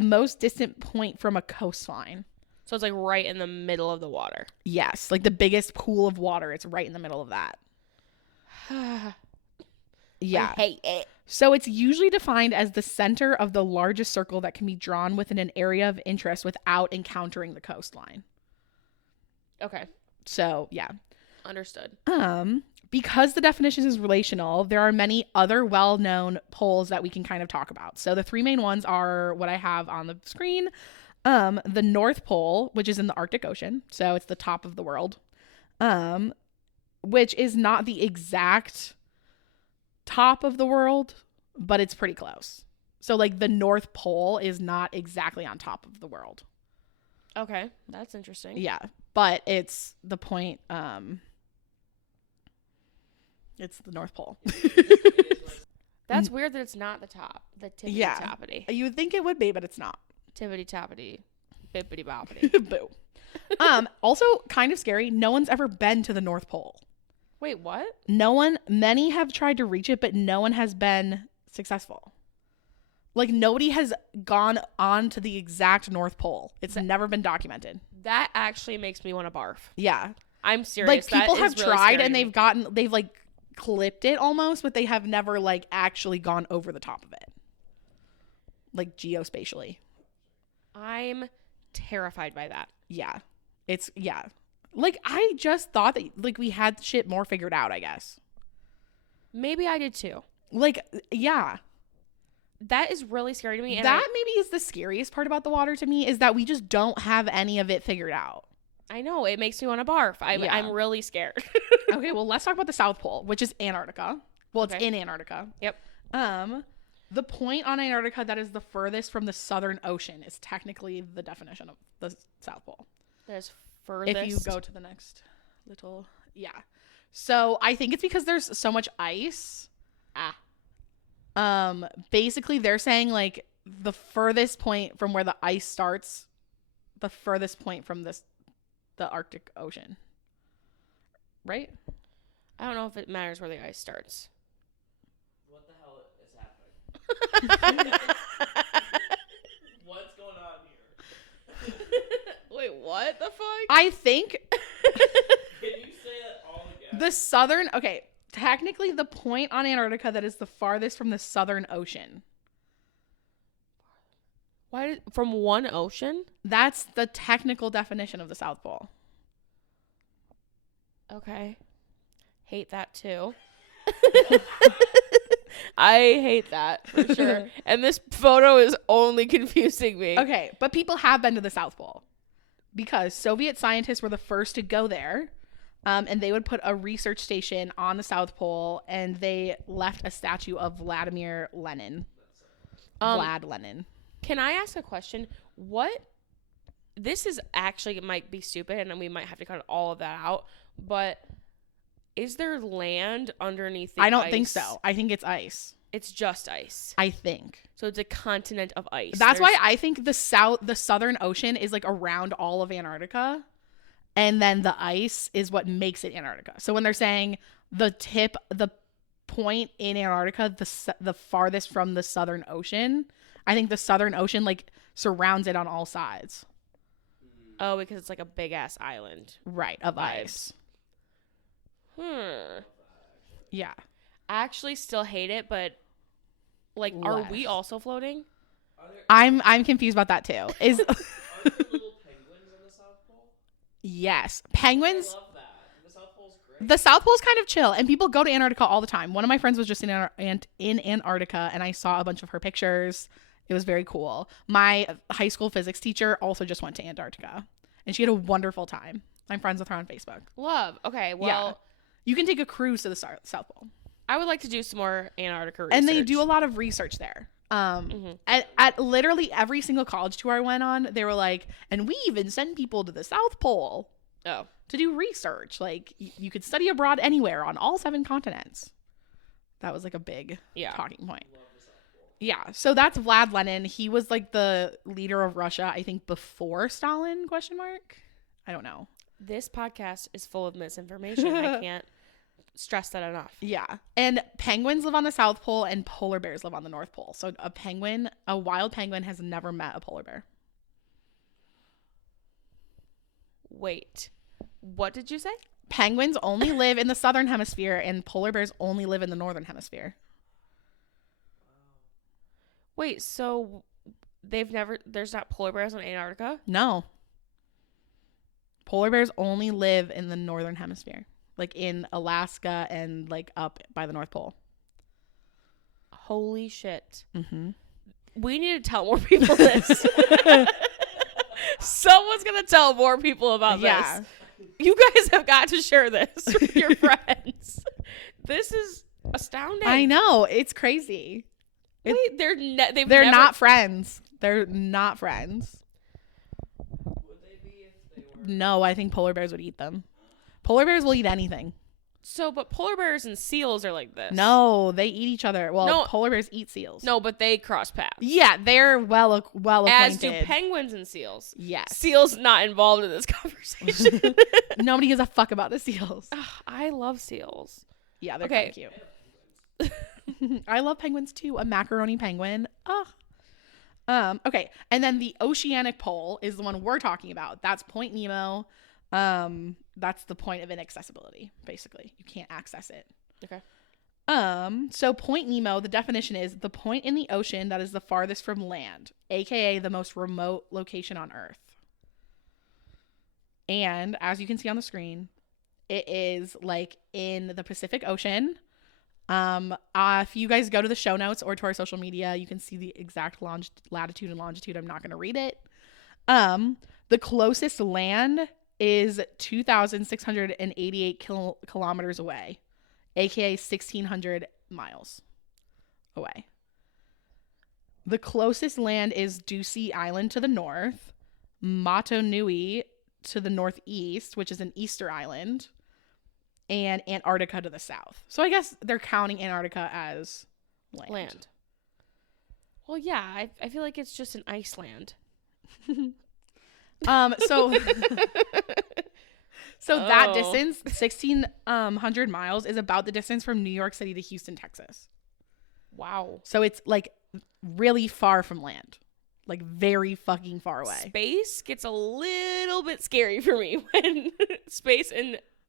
most distant point from a coastline. So it's like right in the middle of the water. Yes, like the biggest pool of water. It's right in the middle of that. Yeah. I hate it. So it's usually defined as the center of the largest circle that can be drawn within an area of interest without encountering the coastline. Okay. So, yeah. Understood. Because the definition is relational, there are many other well-known poles that we can kind of talk about. So the 3 main ones are what I have on the screen. The North Pole, which is in the Arctic Ocean. So it's the top of the world. Which is not the exact top of the world, but it's pretty close. So like the North Pole is not exactly on top of the world. Okay, that's interesting. Yeah, but it's the point. It's the North Pole. That's weird that it's not the top. The tippity toppity. You would think it would be, but it's not. Tippity toppity. Bippity boppity. Boo. Also kind of scary. No one's ever been to the North Pole. Wait, what? Many have tried to reach it, but no one has been successful. Like nobody has gone on to the exact North Pole. It's never been documented. That actually makes me want to barf. Yeah. I'm serious. Like people have really tried and they've like clipped it almost, but they have never like actually gone over the top of it. Like geospatially. I'm terrified by that. Yeah. Like I just thought that like we had shit more figured out, I guess. Maybe I did too. Like, yeah. That is really scary to me. And that maybe is the scariest part about the water to me is that we just don't have any of it figured out. I know. It makes me want to barf. I'm really scared. Okay, well, let's talk about the South Pole, which is Antarctica. Well, it's in Antarctica. Yep. The point on Antarctica that is the furthest from the Southern Ocean is technically the definition of the South Pole. There's furthest. If you go to the next little, yeah. So I think it's because there's so much ice. Basically they're saying like the furthest point from where the ice starts, the furthest point from the Arctic Ocean. Right? I don't know if it matters where the ice starts. What the hell is happening? What's going on here? Wait, what the fuck? I think Can you say that all again? Technically the point on Antarctica that is the farthest from the Southern Ocean. From one ocean? That's the technical definition of the South Pole. Okay. Hate that too. I hate that for sure. And this photo is only confusing me. Okay, but people have been to the South Pole because Soviet scientists were the first to go there. And they would put a research station on the South Pole, and they left a statue of Vladimir Lenin. Vlad Lenin. Can I ask a question? This is actually, it might be stupid, and we might have to cut all of that out, but is there land underneath the ice? I don't think so. I think it's ice. It's just ice. I think. So it's a continent of ice. That's why I think the Southern Ocean is like around all of Antarctica. And then the ice is what makes it Antarctica. So when they're saying the point in Antarctica, the farthest from the Southern Ocean, I think the Southern Ocean like surrounds it on all sides. Oh, because it's like a big ass island. Right, of ice. Yeah. I actually still hate it, but like, are we also floating? I'm confused about that too. Is Are there little penguins on the South Pole? Yes, penguins. I love that. The South Pole's great. The South Pole's kind of chill, and people go to Antarctica all the time. One of my friends was just in Antarctica, and I saw a bunch of her pictures. It was very cool. My high school physics teacher also just went to Antarctica, and she had a wonderful time. I'm friends with her on Facebook. Love. Okay, well, yeah. You can take a cruise to the South Pole. I would like to do some more Antarctica research. And they do a lot of research there. At literally every single college tour I went on, they were like, and we even send people to the South Pole to do research. Like, you could study abroad anywhere on all 7 continents. That was like a big talking point. Yeah, so that's Vlad Lenin. He was like the leader of Russia, I think, before Stalin, ? I don't know. This podcast is full of misinformation. I can't stress that enough. Yeah. And penguins live on the South Pole and polar bears live on the North Pole. So a wild penguin has never met a polar bear. Wait. What did you say? Penguins only live in the southern hemisphere and polar bears only live in the northern hemisphere. Wait, so there's not polar bears in Antarctica? No. Polar bears only live in the northern hemisphere. Like in Alaska and like up by the North Pole. Holy shit. Mm-hmm. We need to tell more people this. Someone's going to tell more people about this. You guys have got to share this with your friends. This is astounding. I know. It's crazy. Wait, they're not friends. They're not friends. Would they be if they were? No, I think polar bears would eat them. Polar bears will eat anything. So, but polar bears and seals are like this. No, they eat each other. Well, No. polar bears eat seals. No, but they cross paths. Yeah, they're well acquainted. As do penguins and seals. Yes. Seals not involved in this conversation. Nobody gives a fuck about the seals. Ugh, I love seals. Yeah, they're kind of cute. I love penguins too. A macaroni penguin. Okay. And then the oceanic pole is the one we're talking about. That's Point Nemo. That's the point of inaccessibility, basically. You can't access it. Okay. So Point Nemo, the definition is the point in the ocean that is the farthest from land, aka the most remote location on Earth. And as you can see on the screen, it is like in the Pacific Ocean. If you guys go to the show notes or to our social media, you can see the exact latitude and longitude. I'm not going to read it. The closest land is 2,688 kilometers away, aka 1,600 miles away. The closest land is Ducie Island to the north, Motunui to the northeast, which is an Easter island, and Antarctica to the south. So I guess they're counting Antarctica as land. Well, yeah, I feel like it's just an Iceland. So that distance, 1,600 miles, is about the distance from New York City to Houston, Texas. Wow. So it's like really far from land. Like very fucking far away. Space gets a little bit scary for me when space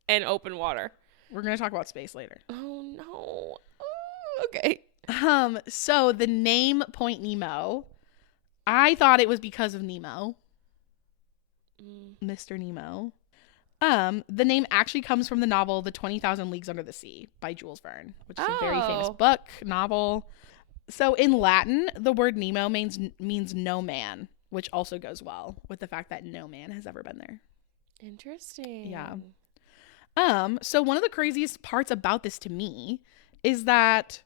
and open water. We're going to talk about space later. Oh no. Oh, okay. So the name Point Nemo, I thought it was because of Nemo. Mr. Nemo. The name actually comes from the novel The 20,000 Leagues Under the Sea by Jules Verne, which is a very famous book, novel. So in Latin, the word Nemo means no man, which also goes well with the fact that no man has ever been there. Interesting. Yeah. So one of the craziest parts about this to me is that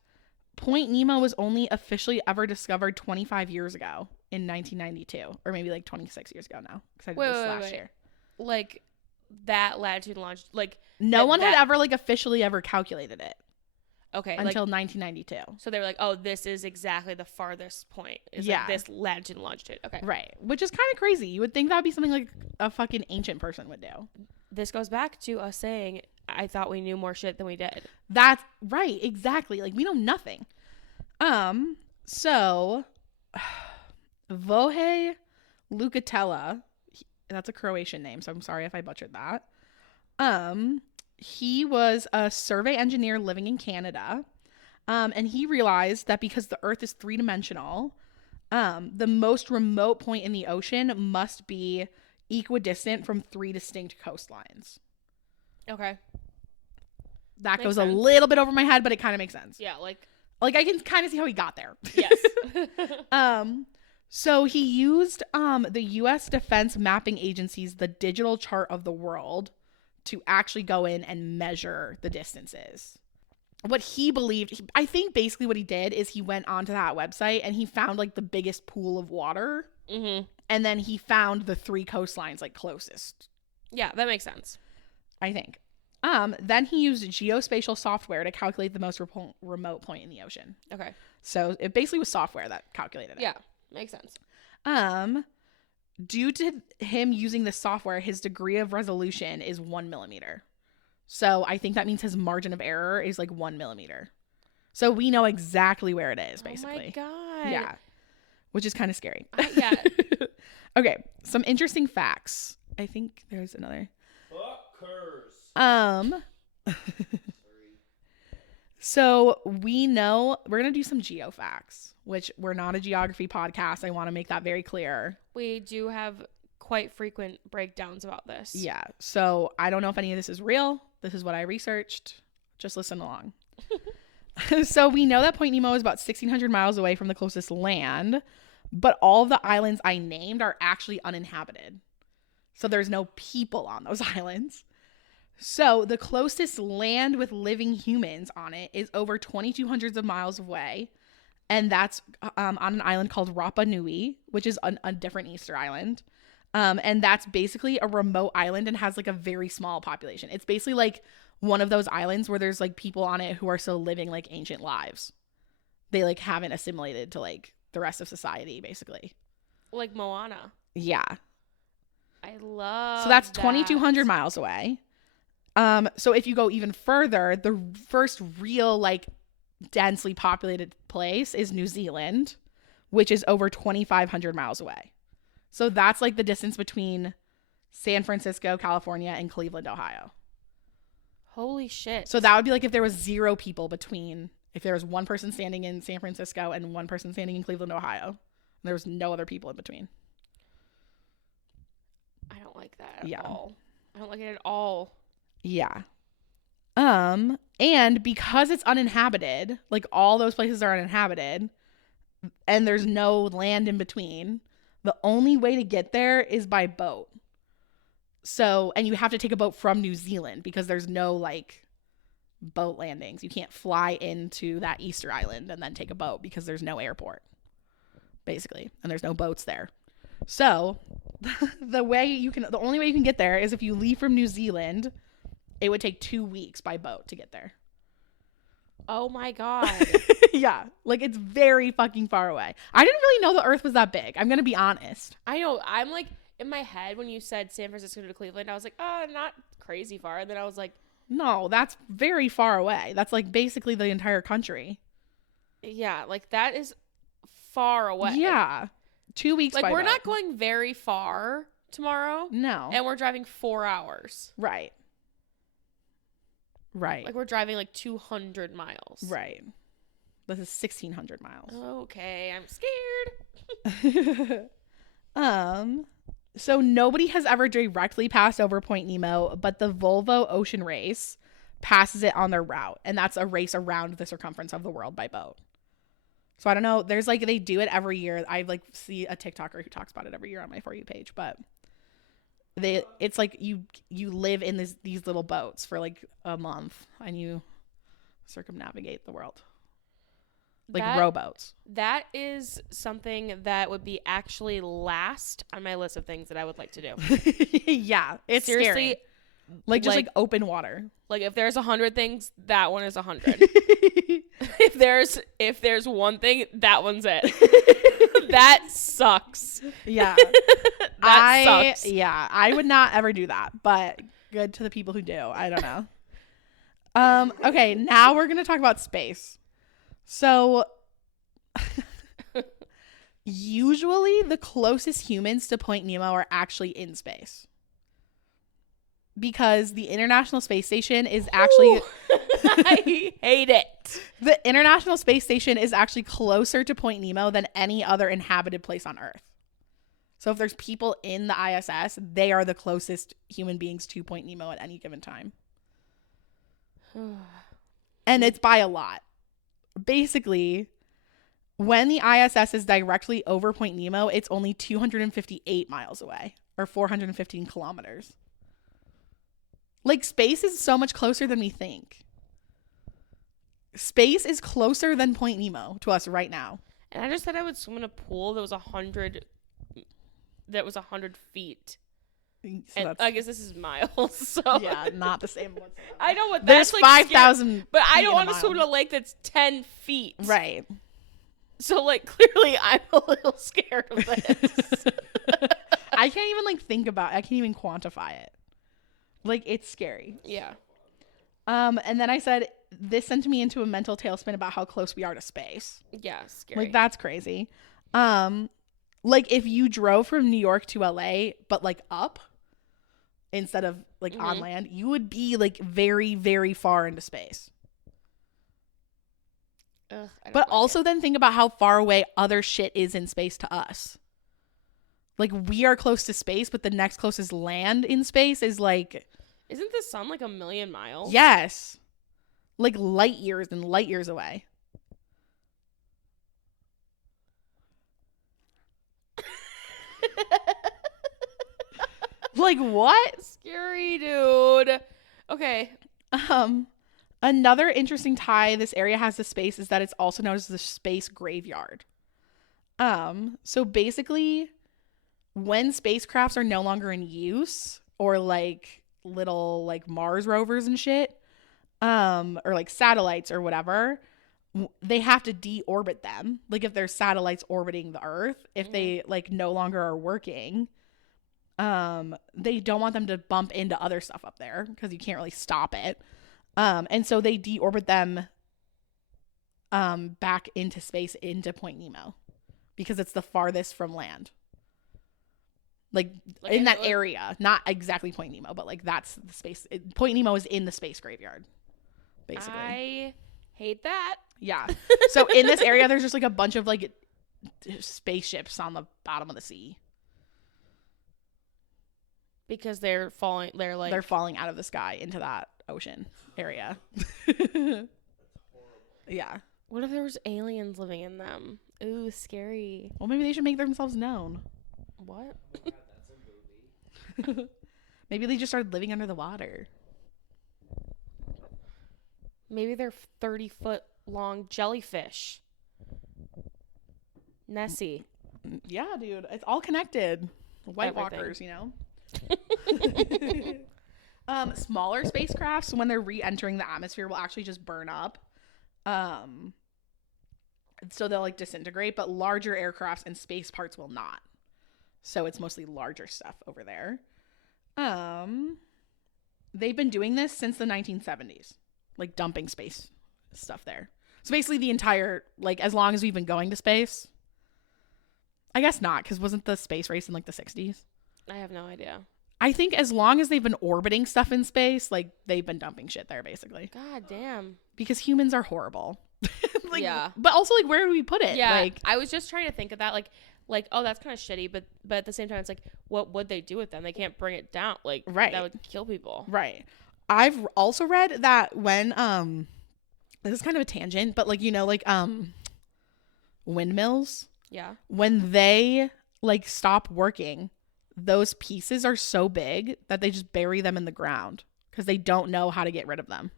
Point Nemo was only officially ever discovered 25 years ago in 1992, or maybe like 26 years ago now, because I did this last year. Like that latitude and longitude, like no one had ever like officially ever calculated it. Okay, until 1992. So they were like, "Oh, this is exactly the farthest point. Is like this latitude and longitude." Okay, right, which is kind of crazy. You would think that would be something like a fucking ancient person would do. This goes back to us saying, "I thought we knew more shit than we did." That's right, exactly. Like we know nothing. So Vohe Lucatella, that's a Croatian name, so I'm sorry if I butchered that. He was a survey engineer living in Canada. And he realized that because the Earth is three-dimensional, the most remote point in the ocean must be equidistant from 3 distinct coastlines. Okay. That makes goes sense. A little bit over my head, but it kind of makes sense. Yeah, like I can kind of see how he got there. Yes. So he used the U.S. Defense Mapping Agency's The Digital Chart of the World to actually go in and measure the distances. What he believed, I think basically what he did is he went onto that website and he found like the biggest pool of water. Mm-hmm. And then he found the 3 coastlines like closest. Yeah, that makes sense. I think. Then he used geospatial software to calculate the most remote point in the ocean. Okay. So it basically was software that calculated it. Yeah, makes sense. Due to him using the software, his degree of resolution is 1 millimeter. So I think that means his margin of error is like 1 millimeter. So we know exactly where it is, basically. Oh my God. Yeah. Which is kind of scary. Yeah. Okay. Some interesting facts. I think there's another. So we know we're going to do some geo facts, which we're not a geography podcast. I want to make that very clear. We do have quite frequent breakdowns about this. Yeah. So I don't know if any of this is real. This is what I researched. Just listen along. So we know that Point Nemo is about 1,600 miles away from the closest land, but all of the islands I named are actually uninhabited. So there's no people on those islands. So the closest land with living humans on it is over 2,200 miles away. And that's on an island called Rapa Nui, which is a different Easter island. And that's basically a remote island and has like a very small population. It's basically like one of those islands where there's like people on it who are still living like ancient lives. They like haven't assimilated to like the rest of society, basically. Like Moana. Yeah. I love So that's 2,200 miles away. So if you go even further, the first real like densely populated place is New Zealand, which is over 2,500 miles away. So that's like the distance between San Francisco, California, and Cleveland, Ohio. Holy shit. So that would be like if there was 0 people between, if there was one person standing in San Francisco and one person standing in Cleveland, Ohio, and there was no other people in between. I don't like that at all. I don't like it at all. Yeah. And because it's uninhabited, like all those places are uninhabited and there's no land in between, the only way to get there is by boat. So, and you have to take a boat from New Zealand because there's no like boat landings. You can't fly into that Easter island and then take a boat because there's no airport, basically, and there's no boats there. So the only way you can get there is if you leave from New Zealand. It would take 2 weeks by boat to get there. Oh my God. Yeah. Like it's very fucking far away. I didn't really know the Earth was that big. I'm going to be honest. I know. I'm like in my head when you said San Francisco to Cleveland, I was like, oh, not crazy far. And then I was like, no, that's very far away. That's like basically the entire country. Yeah. Like that is far away. Yeah. 2 weeks like by we're boat. not going very far tomorrow. No. And we're driving 4 hours. Right. Right. Like we're driving like 200 miles. Right. This is 1,600 miles. Okay, I'm scared. So nobody has ever directly passed over Point Nemo, but the Volvo Ocean Race passes it on their route. And that's a race around the circumference of the world by boat. So I don't know. There's like, they do it every year. I like see a TikToker who talks about it every year on my For You page, but it's like you live in these little boats for like a month and you circumnavigate the world. Like rowboats. That is something that would be actually last on my list of things that I would like to do. Yeah, it's seriously scary. Like just like open water. Like if there's 100 things, that one is 100. if there's one thing, that one's it. That sucks. Yeah. Sucks. Yeah, I would not ever do that, but good to the people who do. I don't know. Okay, now we're going to talk about space. So usually the closest humans to Point Nemo are actually in space. Because the International Space Station is actually I hate it. The International Space Station is actually closer to Point Nemo than any other inhabited place on Earth. So if there's people in the ISS, they are the closest human beings to Point Nemo at any given time. And it's by a lot. Basically, when the ISS is directly over Point Nemo, it's only 258 miles away, or 415 kilometers. Like, space is so much closer than we think. Space is closer than Point Nemo to us right now. And I just said I would swim in a pool that was 100 feet. So and I guess this is miles. So yeah, not the same whatsoever. I know what that's like 5,000. But I don't want to swim in a lake that's 10 feet. Right. So like clearly I'm a little scared of this. I can't even like think about it. I can't even quantify it. Like it's scary. Yeah. And then I said this sent me into a mental tailspin about how close we are to space. Yeah, scary. Like that's crazy. Like if you drove from New York to LA, but like up instead of like on land, you would be like very, very far into space. Ugh, but also then think about how far away other shit is in space to us. Like we are close to space, but the next closest land in space is like... Isn't the sun like 1 million miles? Yes. Like light years and light years away. Like what? Scary, dude. Okay. Another interesting tie this area has to space is that it's also known as the space graveyard. So basically when spacecrafts are no longer in use or like little like Mars rovers and shit, or like satellites or whatever, they have to deorbit them. Like if there's satellites orbiting the Earth, if they like no longer are working, they don't want them to bump into other stuff up there because you can't really stop it. And so they deorbit them back into space into Point Nemo because it's the farthest from land. Like in that area, not exactly Point Nemo, but like that's the space. Point Nemo is in the space graveyard, basically. I hate that. Yeah. So in this area, there's just like a bunch of like spaceships on the bottom of the sea. Because they're falling out of the sky into that ocean area. Yeah. What if there was aliens living in them? Ooh, scary. Well, maybe they should make themselves known. What? That's a movie. Maybe they just started living under the water. Maybe they're 30-foot long jellyfish. Nessie. Yeah, dude. It's all connected. White Walkers, you know? Smaller spacecrafts, when they're re-entering the atmosphere, will actually just burn up. So they'll like disintegrate, but larger aircrafts and space parts will not. So it's mostly larger stuff over there. They've been doing this since the 1970s, like dumping space stuff there. So basically the entire, like as long as we've been going to space. I guess not, because wasn't the space race in like the 60s? I have no idea. I think as long as they've been orbiting stuff in space, like they've been dumping shit there basically. God damn. Because humans are horrible. Like, yeah. But also like where do we put it? Yeah. Like I was just trying to think of that. Like like, oh, that's kind of shitty, but at the same time, it's like, what would they do with them? They can't bring it down. Like, right. That would kill people. Right. I've also read that when this is kind of a tangent, but like, you know, like windmills. Yeah. When they like stop working, those pieces are so big that they just bury them in the ground because they don't know how to get rid of them.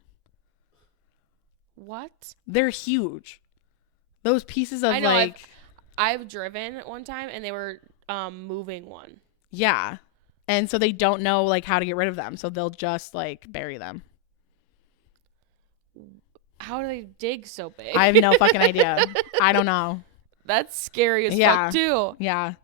What? They're huge. Those pieces of, I know, like, I've driven one time and they were moving one. Yeah. And so they don't know like how to get rid of them. So they'll just like bury them. How do they dig so big? I have no fucking idea. I don't know. That's scary as fuck too. Yeah.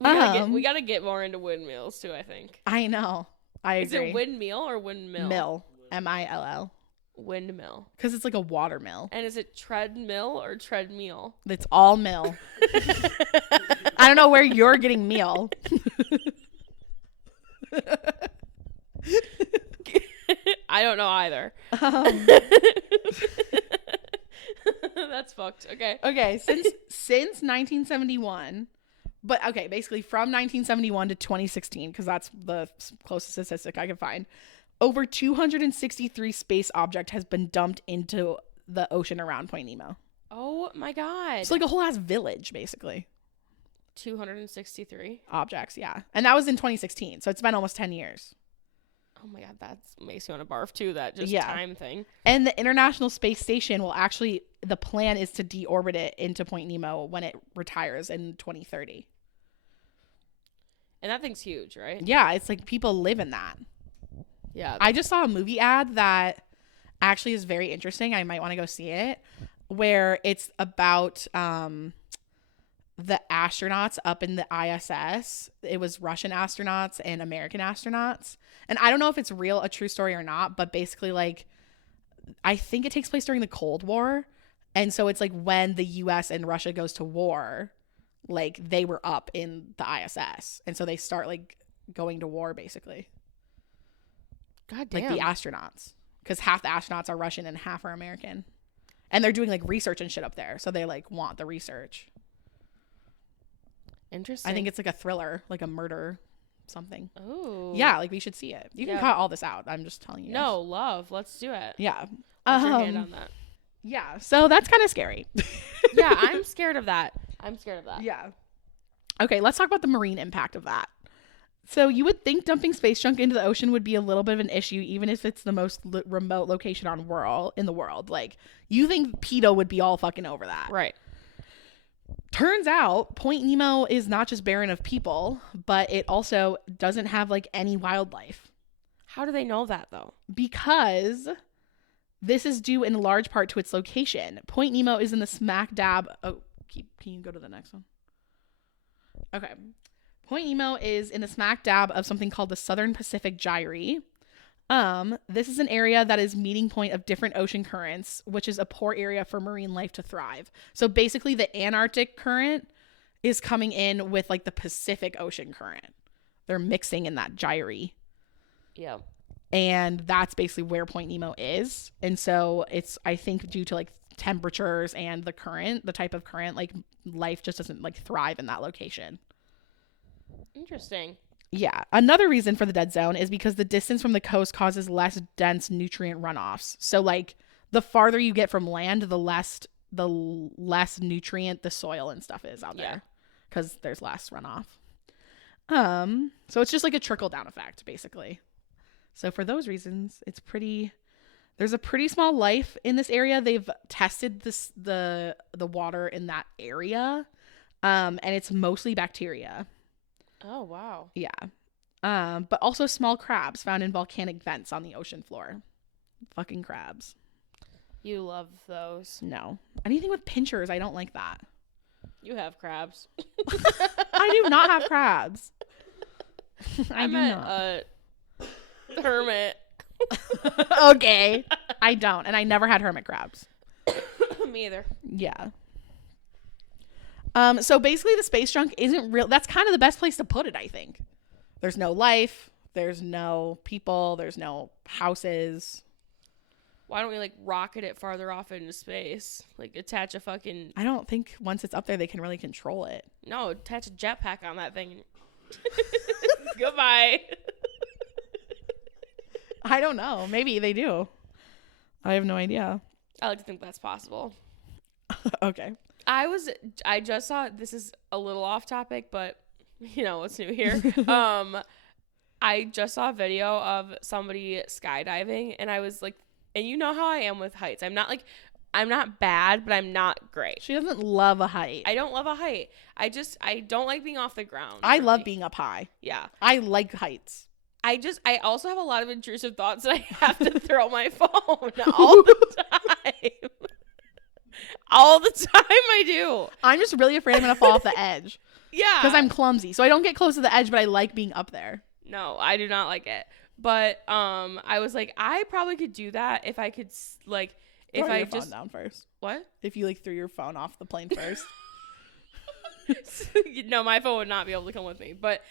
We gotta get more into windmills too, I think. I know. I agree. Is it windmill or windmill? Mill. Mill. Windmill. Because it's like a water mill. And is it treadmill or treadmeal? It's all mill. I don't know where you're getting meal. I don't know either. That's fucked. Okay. Since 1971, but okay, basically from 1971 to 2016, because that's the closest statistic I can find, over 263 space object has been dumped into the ocean around Point Nemo. Oh my god! It's like a whole ass village, basically. 263 objects, yeah, and that was in 2016, so it's been almost 10 years. Oh my god, that makes me want to barf too. That just time thing. And the International Space Station will actually, the plan is to deorbit it into Point Nemo when it retires in 2030. And that thing's huge, right? Yeah, it's like people live in that. Yeah. I just saw a movie ad that actually is very interesting. I might want to go see it, where it's about the astronauts up in the ISS. It was Russian astronauts and American astronauts. And I don't know if it's real, a true story or not, but basically, like, I think it takes place during the Cold War. And so it's like when the US and Russia goes to war, like they were up in the ISS. And so they start like going to war, basically. God damn. Like the astronauts. Because half the astronauts are Russian and half are American. And they're doing like research and shit up there. So they like want the research. Interesting. I think it's like a thriller, like a murder something. Oh. Yeah, like we should see it. You can cut all this out. I'm just telling you. No, love. Let's do it. Yeah. Put your hand on that. Yeah. So that's kind of scary. Yeah, I'm scared of that. Yeah. Okay, let's talk about the marine impact of that. So you would think dumping space junk into the ocean would be a little bit of an issue, even if it's the most remote location in the world. Like, you think PETA would be all fucking over that. Right. Turns out Point Nemo is not just barren of people, but it also doesn't have like any wildlife. How do they know that though? Because this is due in large part to its location. Point Nemo is in the smack dab. Oh, can you go to the next one? Okay. Point Nemo is in the smack dab of something called the Southern Pacific Gyre. This is an area that is meeting point of different ocean currents, which is a poor area for marine life to thrive. So basically the Antarctic current is coming in with like the Pacific Ocean current. They're mixing in that gyre. Yeah. And that's basically where Point Nemo is. And so it's, I think, due to like temperatures and the current, the type of current, like life just doesn't like thrive in that location. Interesting. Yeah. Another reason for the dead zone is because the distance from the coast causes less dense nutrient runoffs. So like the farther you get from land, the less nutrient the soil and stuff is out there because there's less runoff. So it's just like a trickle down effect, basically. So for those reasons, there's a pretty small life in this area. They've tested the water in that area. And it's mostly bacteria. Oh, wow. Yeah. But also small crabs found in volcanic vents on the ocean floor. Fucking crabs. You love those. No. Anything with pinchers, I don't like that. You have crabs. I do not have crabs. I do meant, not. Hermit. Okay. I don't. And I never had hermit crabs. Me either. Yeah. So basically the space junk isn't real. That's kind of the best place to put it, I think. There's no life. There's no people. There's no houses. Why don't we like rocket it farther off into space? Like attach a fucking. I don't think once it's up there they can really control it. No, attach a jetpack on that thing. Goodbye. I don't know. Maybe they do. I have no idea. I like to think that's possible. Okay. I just saw, this is a little off topic, but you know what's new here. I just saw a video of somebody skydiving, and I was like, and you know how I am with heights. I'm not bad, but I'm not great. She doesn't love a height. I don't love a height. I don't like being off the ground. I really. love being up high. Yeah. I like heights. I also have a lot of intrusive thoughts that I have to throw my phone all the time. All the time I do. I'm just really afraid I'm going to fall off the edge. Yeah. Because I'm clumsy. So I don't get close to the edge, but I like being up there. No, I do not like it. But I was like, I probably could do that if I could, like, if Throw I your just. phone down first. What? If you, like, threw your phone off the plane first. No, my phone would not be able to come with me. But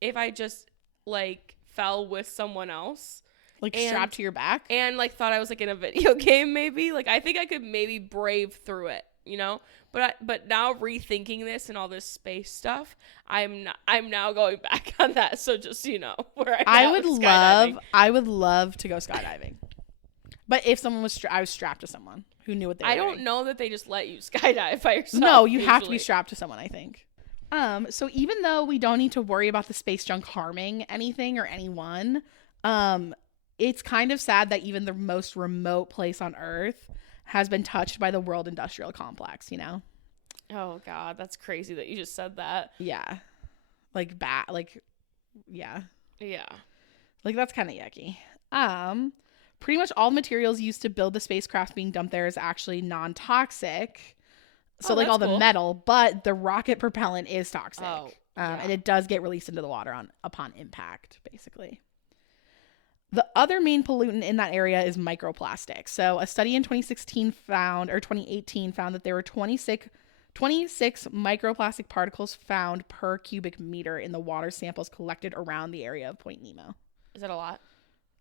if I just, like, fell with someone else. Like, strapped to your back? And, like, thought I was, like, in a video game, maybe. Like, I think I could maybe brave through it, you know? But now rethinking this and all this space stuff, I'm now going back on that. So just, you know, where I would love to go skydiving. But if someone was, I was strapped to someone who knew what they were doing. I don't know that they just let you skydive by yourself. No, you have to be strapped to someone, I think. So even though we don't need to worry about the space junk harming anything or anyone, it's kind of sad that even the most remote place on Earth has been touched by the World Industrial Complex, you know? Oh, God, that's crazy that you just said that. Yeah. Yeah. Yeah. Like, that's kind of yucky. Pretty much all the materials used to build the spacecraft being dumped there is actually non-toxic. So, like, all the metal, but the rocket propellant is toxic. Oh, yeah. And it does get released into the water upon impact, basically. The other main pollutant in that area is microplastics. So a study in 2018 found that there were 26 microplastic particles found per cubic meter in the water samples collected around the area of Point Nemo. Is that a lot?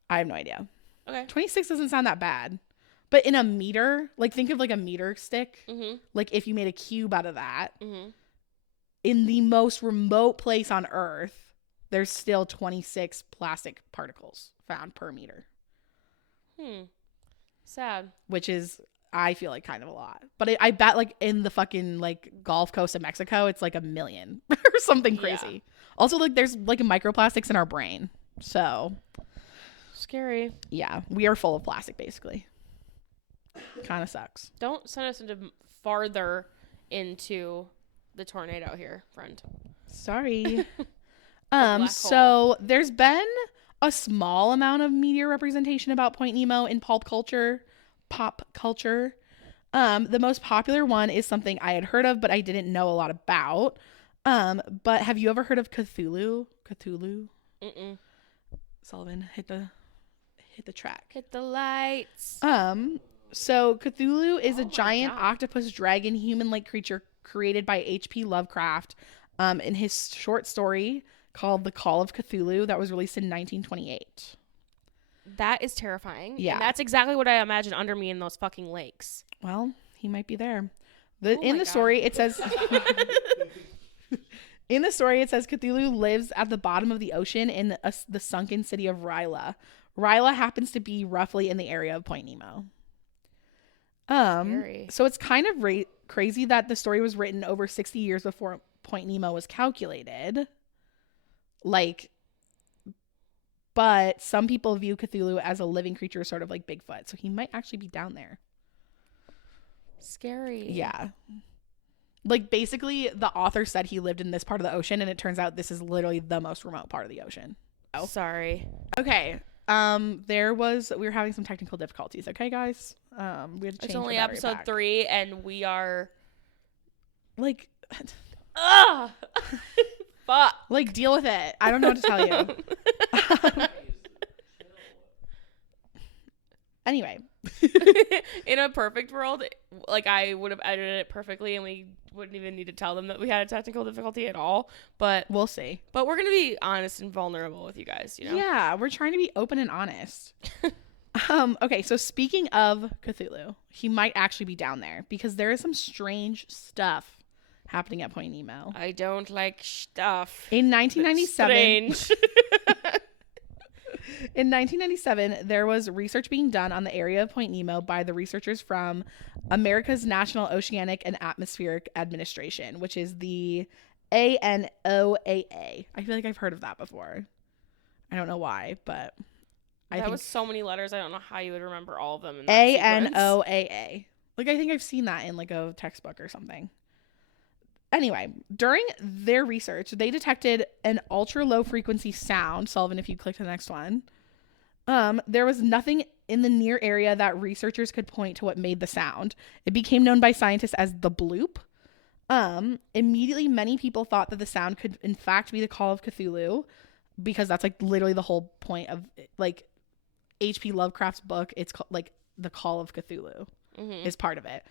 I have no idea. Okay. 26 doesn't sound that bad. But in a meter, like think of like a meter stick. Mm-hmm. Like if you made a cube out of that, mm-hmm. in the most remote place on Earth, there's still 26 plastic particles found per meter. Sad. Which is, I feel like, kind of a lot. But I bet like in the fucking like Gulf Coast of Mexico, it's like 1 million or something crazy. Yeah. Also, like there's like microplastics in our brain. So scary. Yeah, we are full of plastic basically. Kind of sucks. Don't send us farther into the tornado here, friend. Sorry. So there's been a small amount of media representation about Point Nemo in pop culture. The most popular one is something I had heard of, but I didn't know a lot about. But have you ever heard of Cthulhu? Mm-mm. Sullivan, hit the track. Hit the lights. So Cthulhu is a giant octopus dragon human-like creature created by H.P. Lovecraft in his short story called The Call of Cthulhu that was released in 1928. That is terrifying. Yeah. And that's exactly what I imagine under me in those fucking lakes. Well, he might be there. In the story, it says Cthulhu lives at the bottom of the ocean in the sunken city of Ryla. Ryla happens to be roughly in the area of Point Nemo. Scary. So it's kind of crazy that the story was written over 60 years before Point Nemo was calculated. But some people view Cthulhu as a living creature, sort of like Bigfoot. So he might actually be down there. Scary. Yeah. Like basically the author said he lived in this part of the ocean, and it turns out this is literally the most remote part of the ocean. Oh, sorry. Okay. We were having some technical difficulties. Okay, guys. We had to change. It's only episode 3, and we are like, ugh. Fuck. Like, deal with it. I don't know what to tell you. Anyway. In a perfect world, like I would have edited it perfectly, and we wouldn't even need to tell them that we had a technical difficulty at all. But we'll see. But we're gonna be honest and vulnerable with you guys, you know? Yeah, we're trying to be open and honest. Okay, so speaking of Cthulhu, he might actually be down there because there is some strange stuff happening at Point Nemo. I don't like stuff. In 1997, Strange. in 1997, there was research being done on the area of Point Nemo by the researchers from America's National Oceanic and Atmospheric Administration, which is the ANOAA. I feel like I've heard of that before. I don't know why, but that was so many letters. I don't know how you would remember all of them. In that ANOAA. Like, I think I've seen that in like a textbook or something. Anyway, during their research, they detected an ultra low frequency sound. Sullivan, if you click to the next one, there was nothing in the near area that researchers could point to what made the sound. It became known by scientists as the bloop. Immediately, many people thought that the sound could in fact be the call of Cthulhu, because that's like literally the whole point of like H.P. Lovecraft's book. It's called like the Call of Cthulhu is part of it.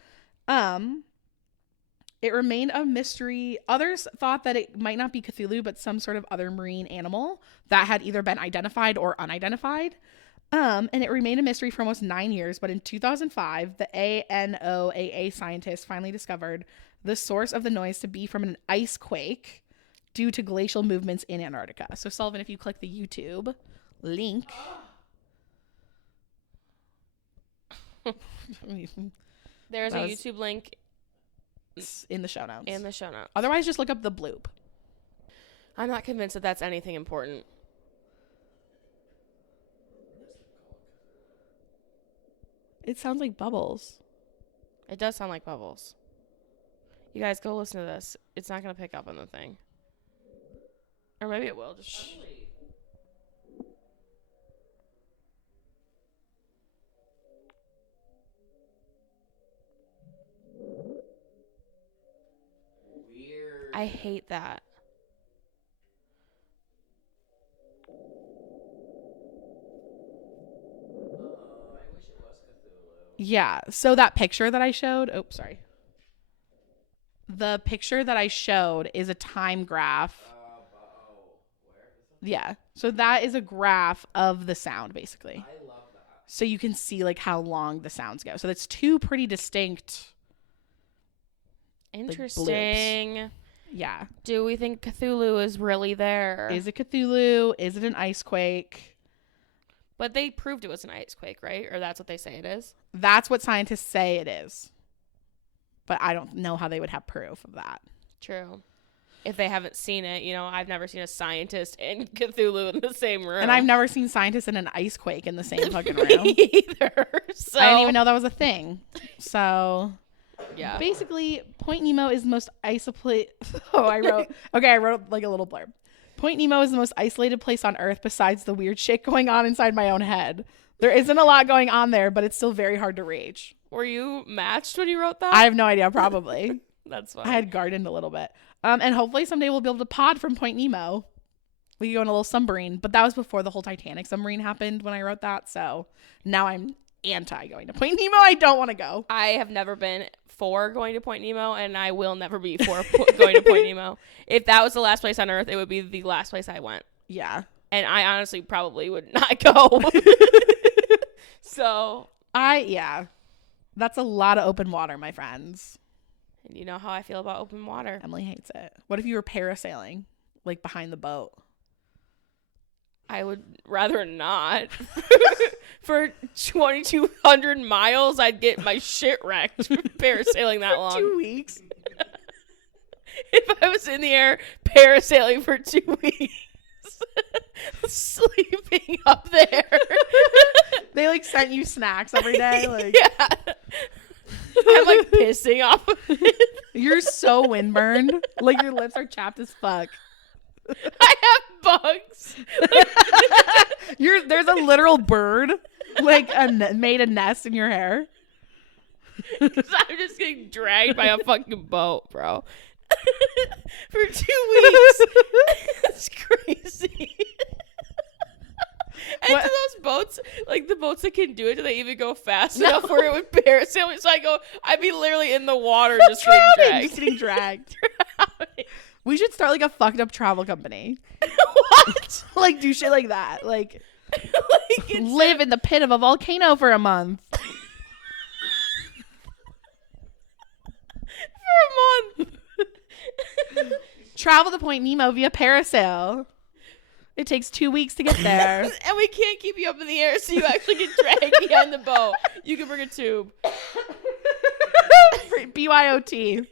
It remained a mystery. Others thought that it might not be Cthulhu, but some sort of other marine animal that had either been identified or unidentified. And it remained a mystery for almost 9 years. But in 2005, the ANOAA scientists finally discovered the source of the noise to be from an ice quake due to glacial movements in Antarctica. So, Sullivan, if you click the YouTube link. There's a YouTube link in the show notes. Otherwise, just look up the bloop. I'm not convinced that that's anything important. It sounds like bubbles. It does sound like bubbles. You guys go listen to this. It's not going to pick up on the thing. Or maybe it will. Just Weird. I hate that. I wish it was Cthulhu. Yeah. So that picture that I showed. Oh, sorry. The picture that I showed is a time graph. Where? Yeah. So that is a graph of the sound, basically. I love that. So you can see like how long the sounds go. So that's two pretty distinct. Interesting. Like, yeah. Do we think Cthulhu is really there? Is it Cthulhu? Is it an ice quake? But they proved it was an ice quake, right? Or that's what they say it is? That's what scientists say it is. But I don't know how they would have proof of that. True. If they haven't seen it, you know, I've never seen a scientist and Cthulhu in the same room. And I've never seen scientists in an ice quake in the same fucking room. Me either. So I didn't even know that was a thing. So yeah. Basically, Point Nemo is the most isolated. I wrote like a little blurb. Point Nemo is the most isolated place on Earth besides the weird shit going on inside my own head. There isn't a lot going on there, but it's still very hard to reach. Were you matched when you wrote that? I have no idea. Probably. That's fine. I had gardened a little bit. And hopefully someday we'll be able to pod from Point Nemo. We can go in a little submarine. But that was before the whole Titanic submarine happened when I wrote that. So now I'm anti going to Point Nemo. I don't want to go. I have never been for going to Point Nemo, and I will never be for going to Point Nemo. If that was the last place on Earth, it would be the last place I went. Yeah. And I honestly probably would not go. So. Yeah. That's a lot of open water, my friends. And you know how I feel about open water. Emily hates it. What if you were parasailing, like behind the boat? I would rather not. For 2,200 miles, I'd get my shit wrecked parasailing that long. 2 weeks. If I was in the air parasailing for 2 weeks, sleeping up there. They like sent you snacks every day. Like, yeah. I'm like pissing off of it. You're so windburned. Like your lips are chapped as fuck. I have bugs. There's a literal bird like made a nest in your hair. Because I'm just getting dragged by a fucking boat, bro. For 2 weeks. It's crazy. And What? do those boats, like the boats that can do it, do they even go fast enough where it would parasail me? So I'd be literally in the water just getting dragged. We should start like a fucked up travel company. What? Like do shit like that. Like live in the pit of a volcano for a month. For a month. Travel to Point Nemo via parasail. It takes 2 weeks to get there. And we can't keep you up in the air, so you actually get dragged behind the boat. You can bring a tube. BYOT.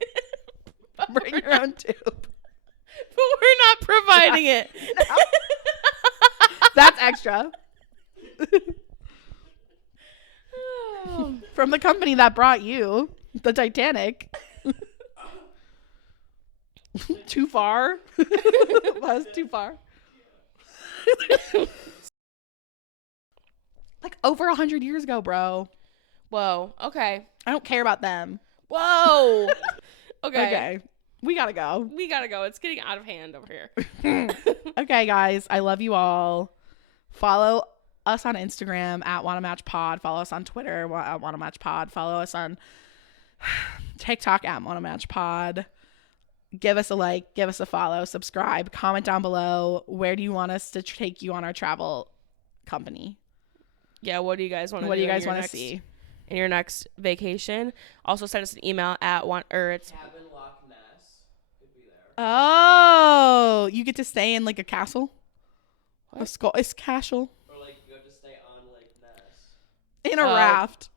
Bring your own tube. But we're not providing it. No. That's extra. From the company that brought you, the Titanic. Too far? Was too far? Like over 100 years ago, bro. Whoa. Okay. I don't care about them. Whoa. Okay. We gotta go. We gotta go. It's getting out of hand over here. Okay, guys. I love you all. Follow us on Instagram at WannaMatchPod. Follow us on Twitter at WannaMatchPod. Follow us on TikTok at WannaMatchPod. Give us a like. Give us a follow. Subscribe. Comment down below. Where do you want us to take you on our travel company? Yeah, what do you guys want to do? What do you guys want to see? In your next vacation. Also send us an email at it's Cabin Loch Ness could be there. Oh, you get to stay in like a castle? What? A skull. It's castle. Or like you have to stay on Lake Ness. In a raft.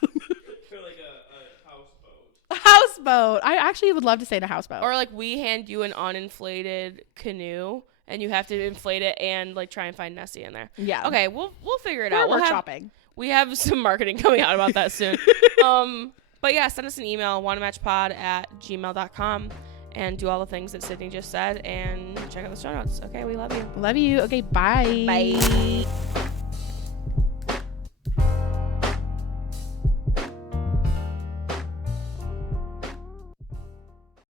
For like a houseboat. A houseboat. I actually would love to stay in a houseboat. Or like we hand you an uninflated canoe and you have to inflate it and like try and find Nessie in there. Yeah. Okay, we'll figure it We're out. workshopping. We have some marketing coming out about that soon. But yeah, send us an email, wannamatchpod@gmail.com, and do all the things that Sydney just said and check out the show notes. Okay, we love you. Love you. Okay, bye. Bye.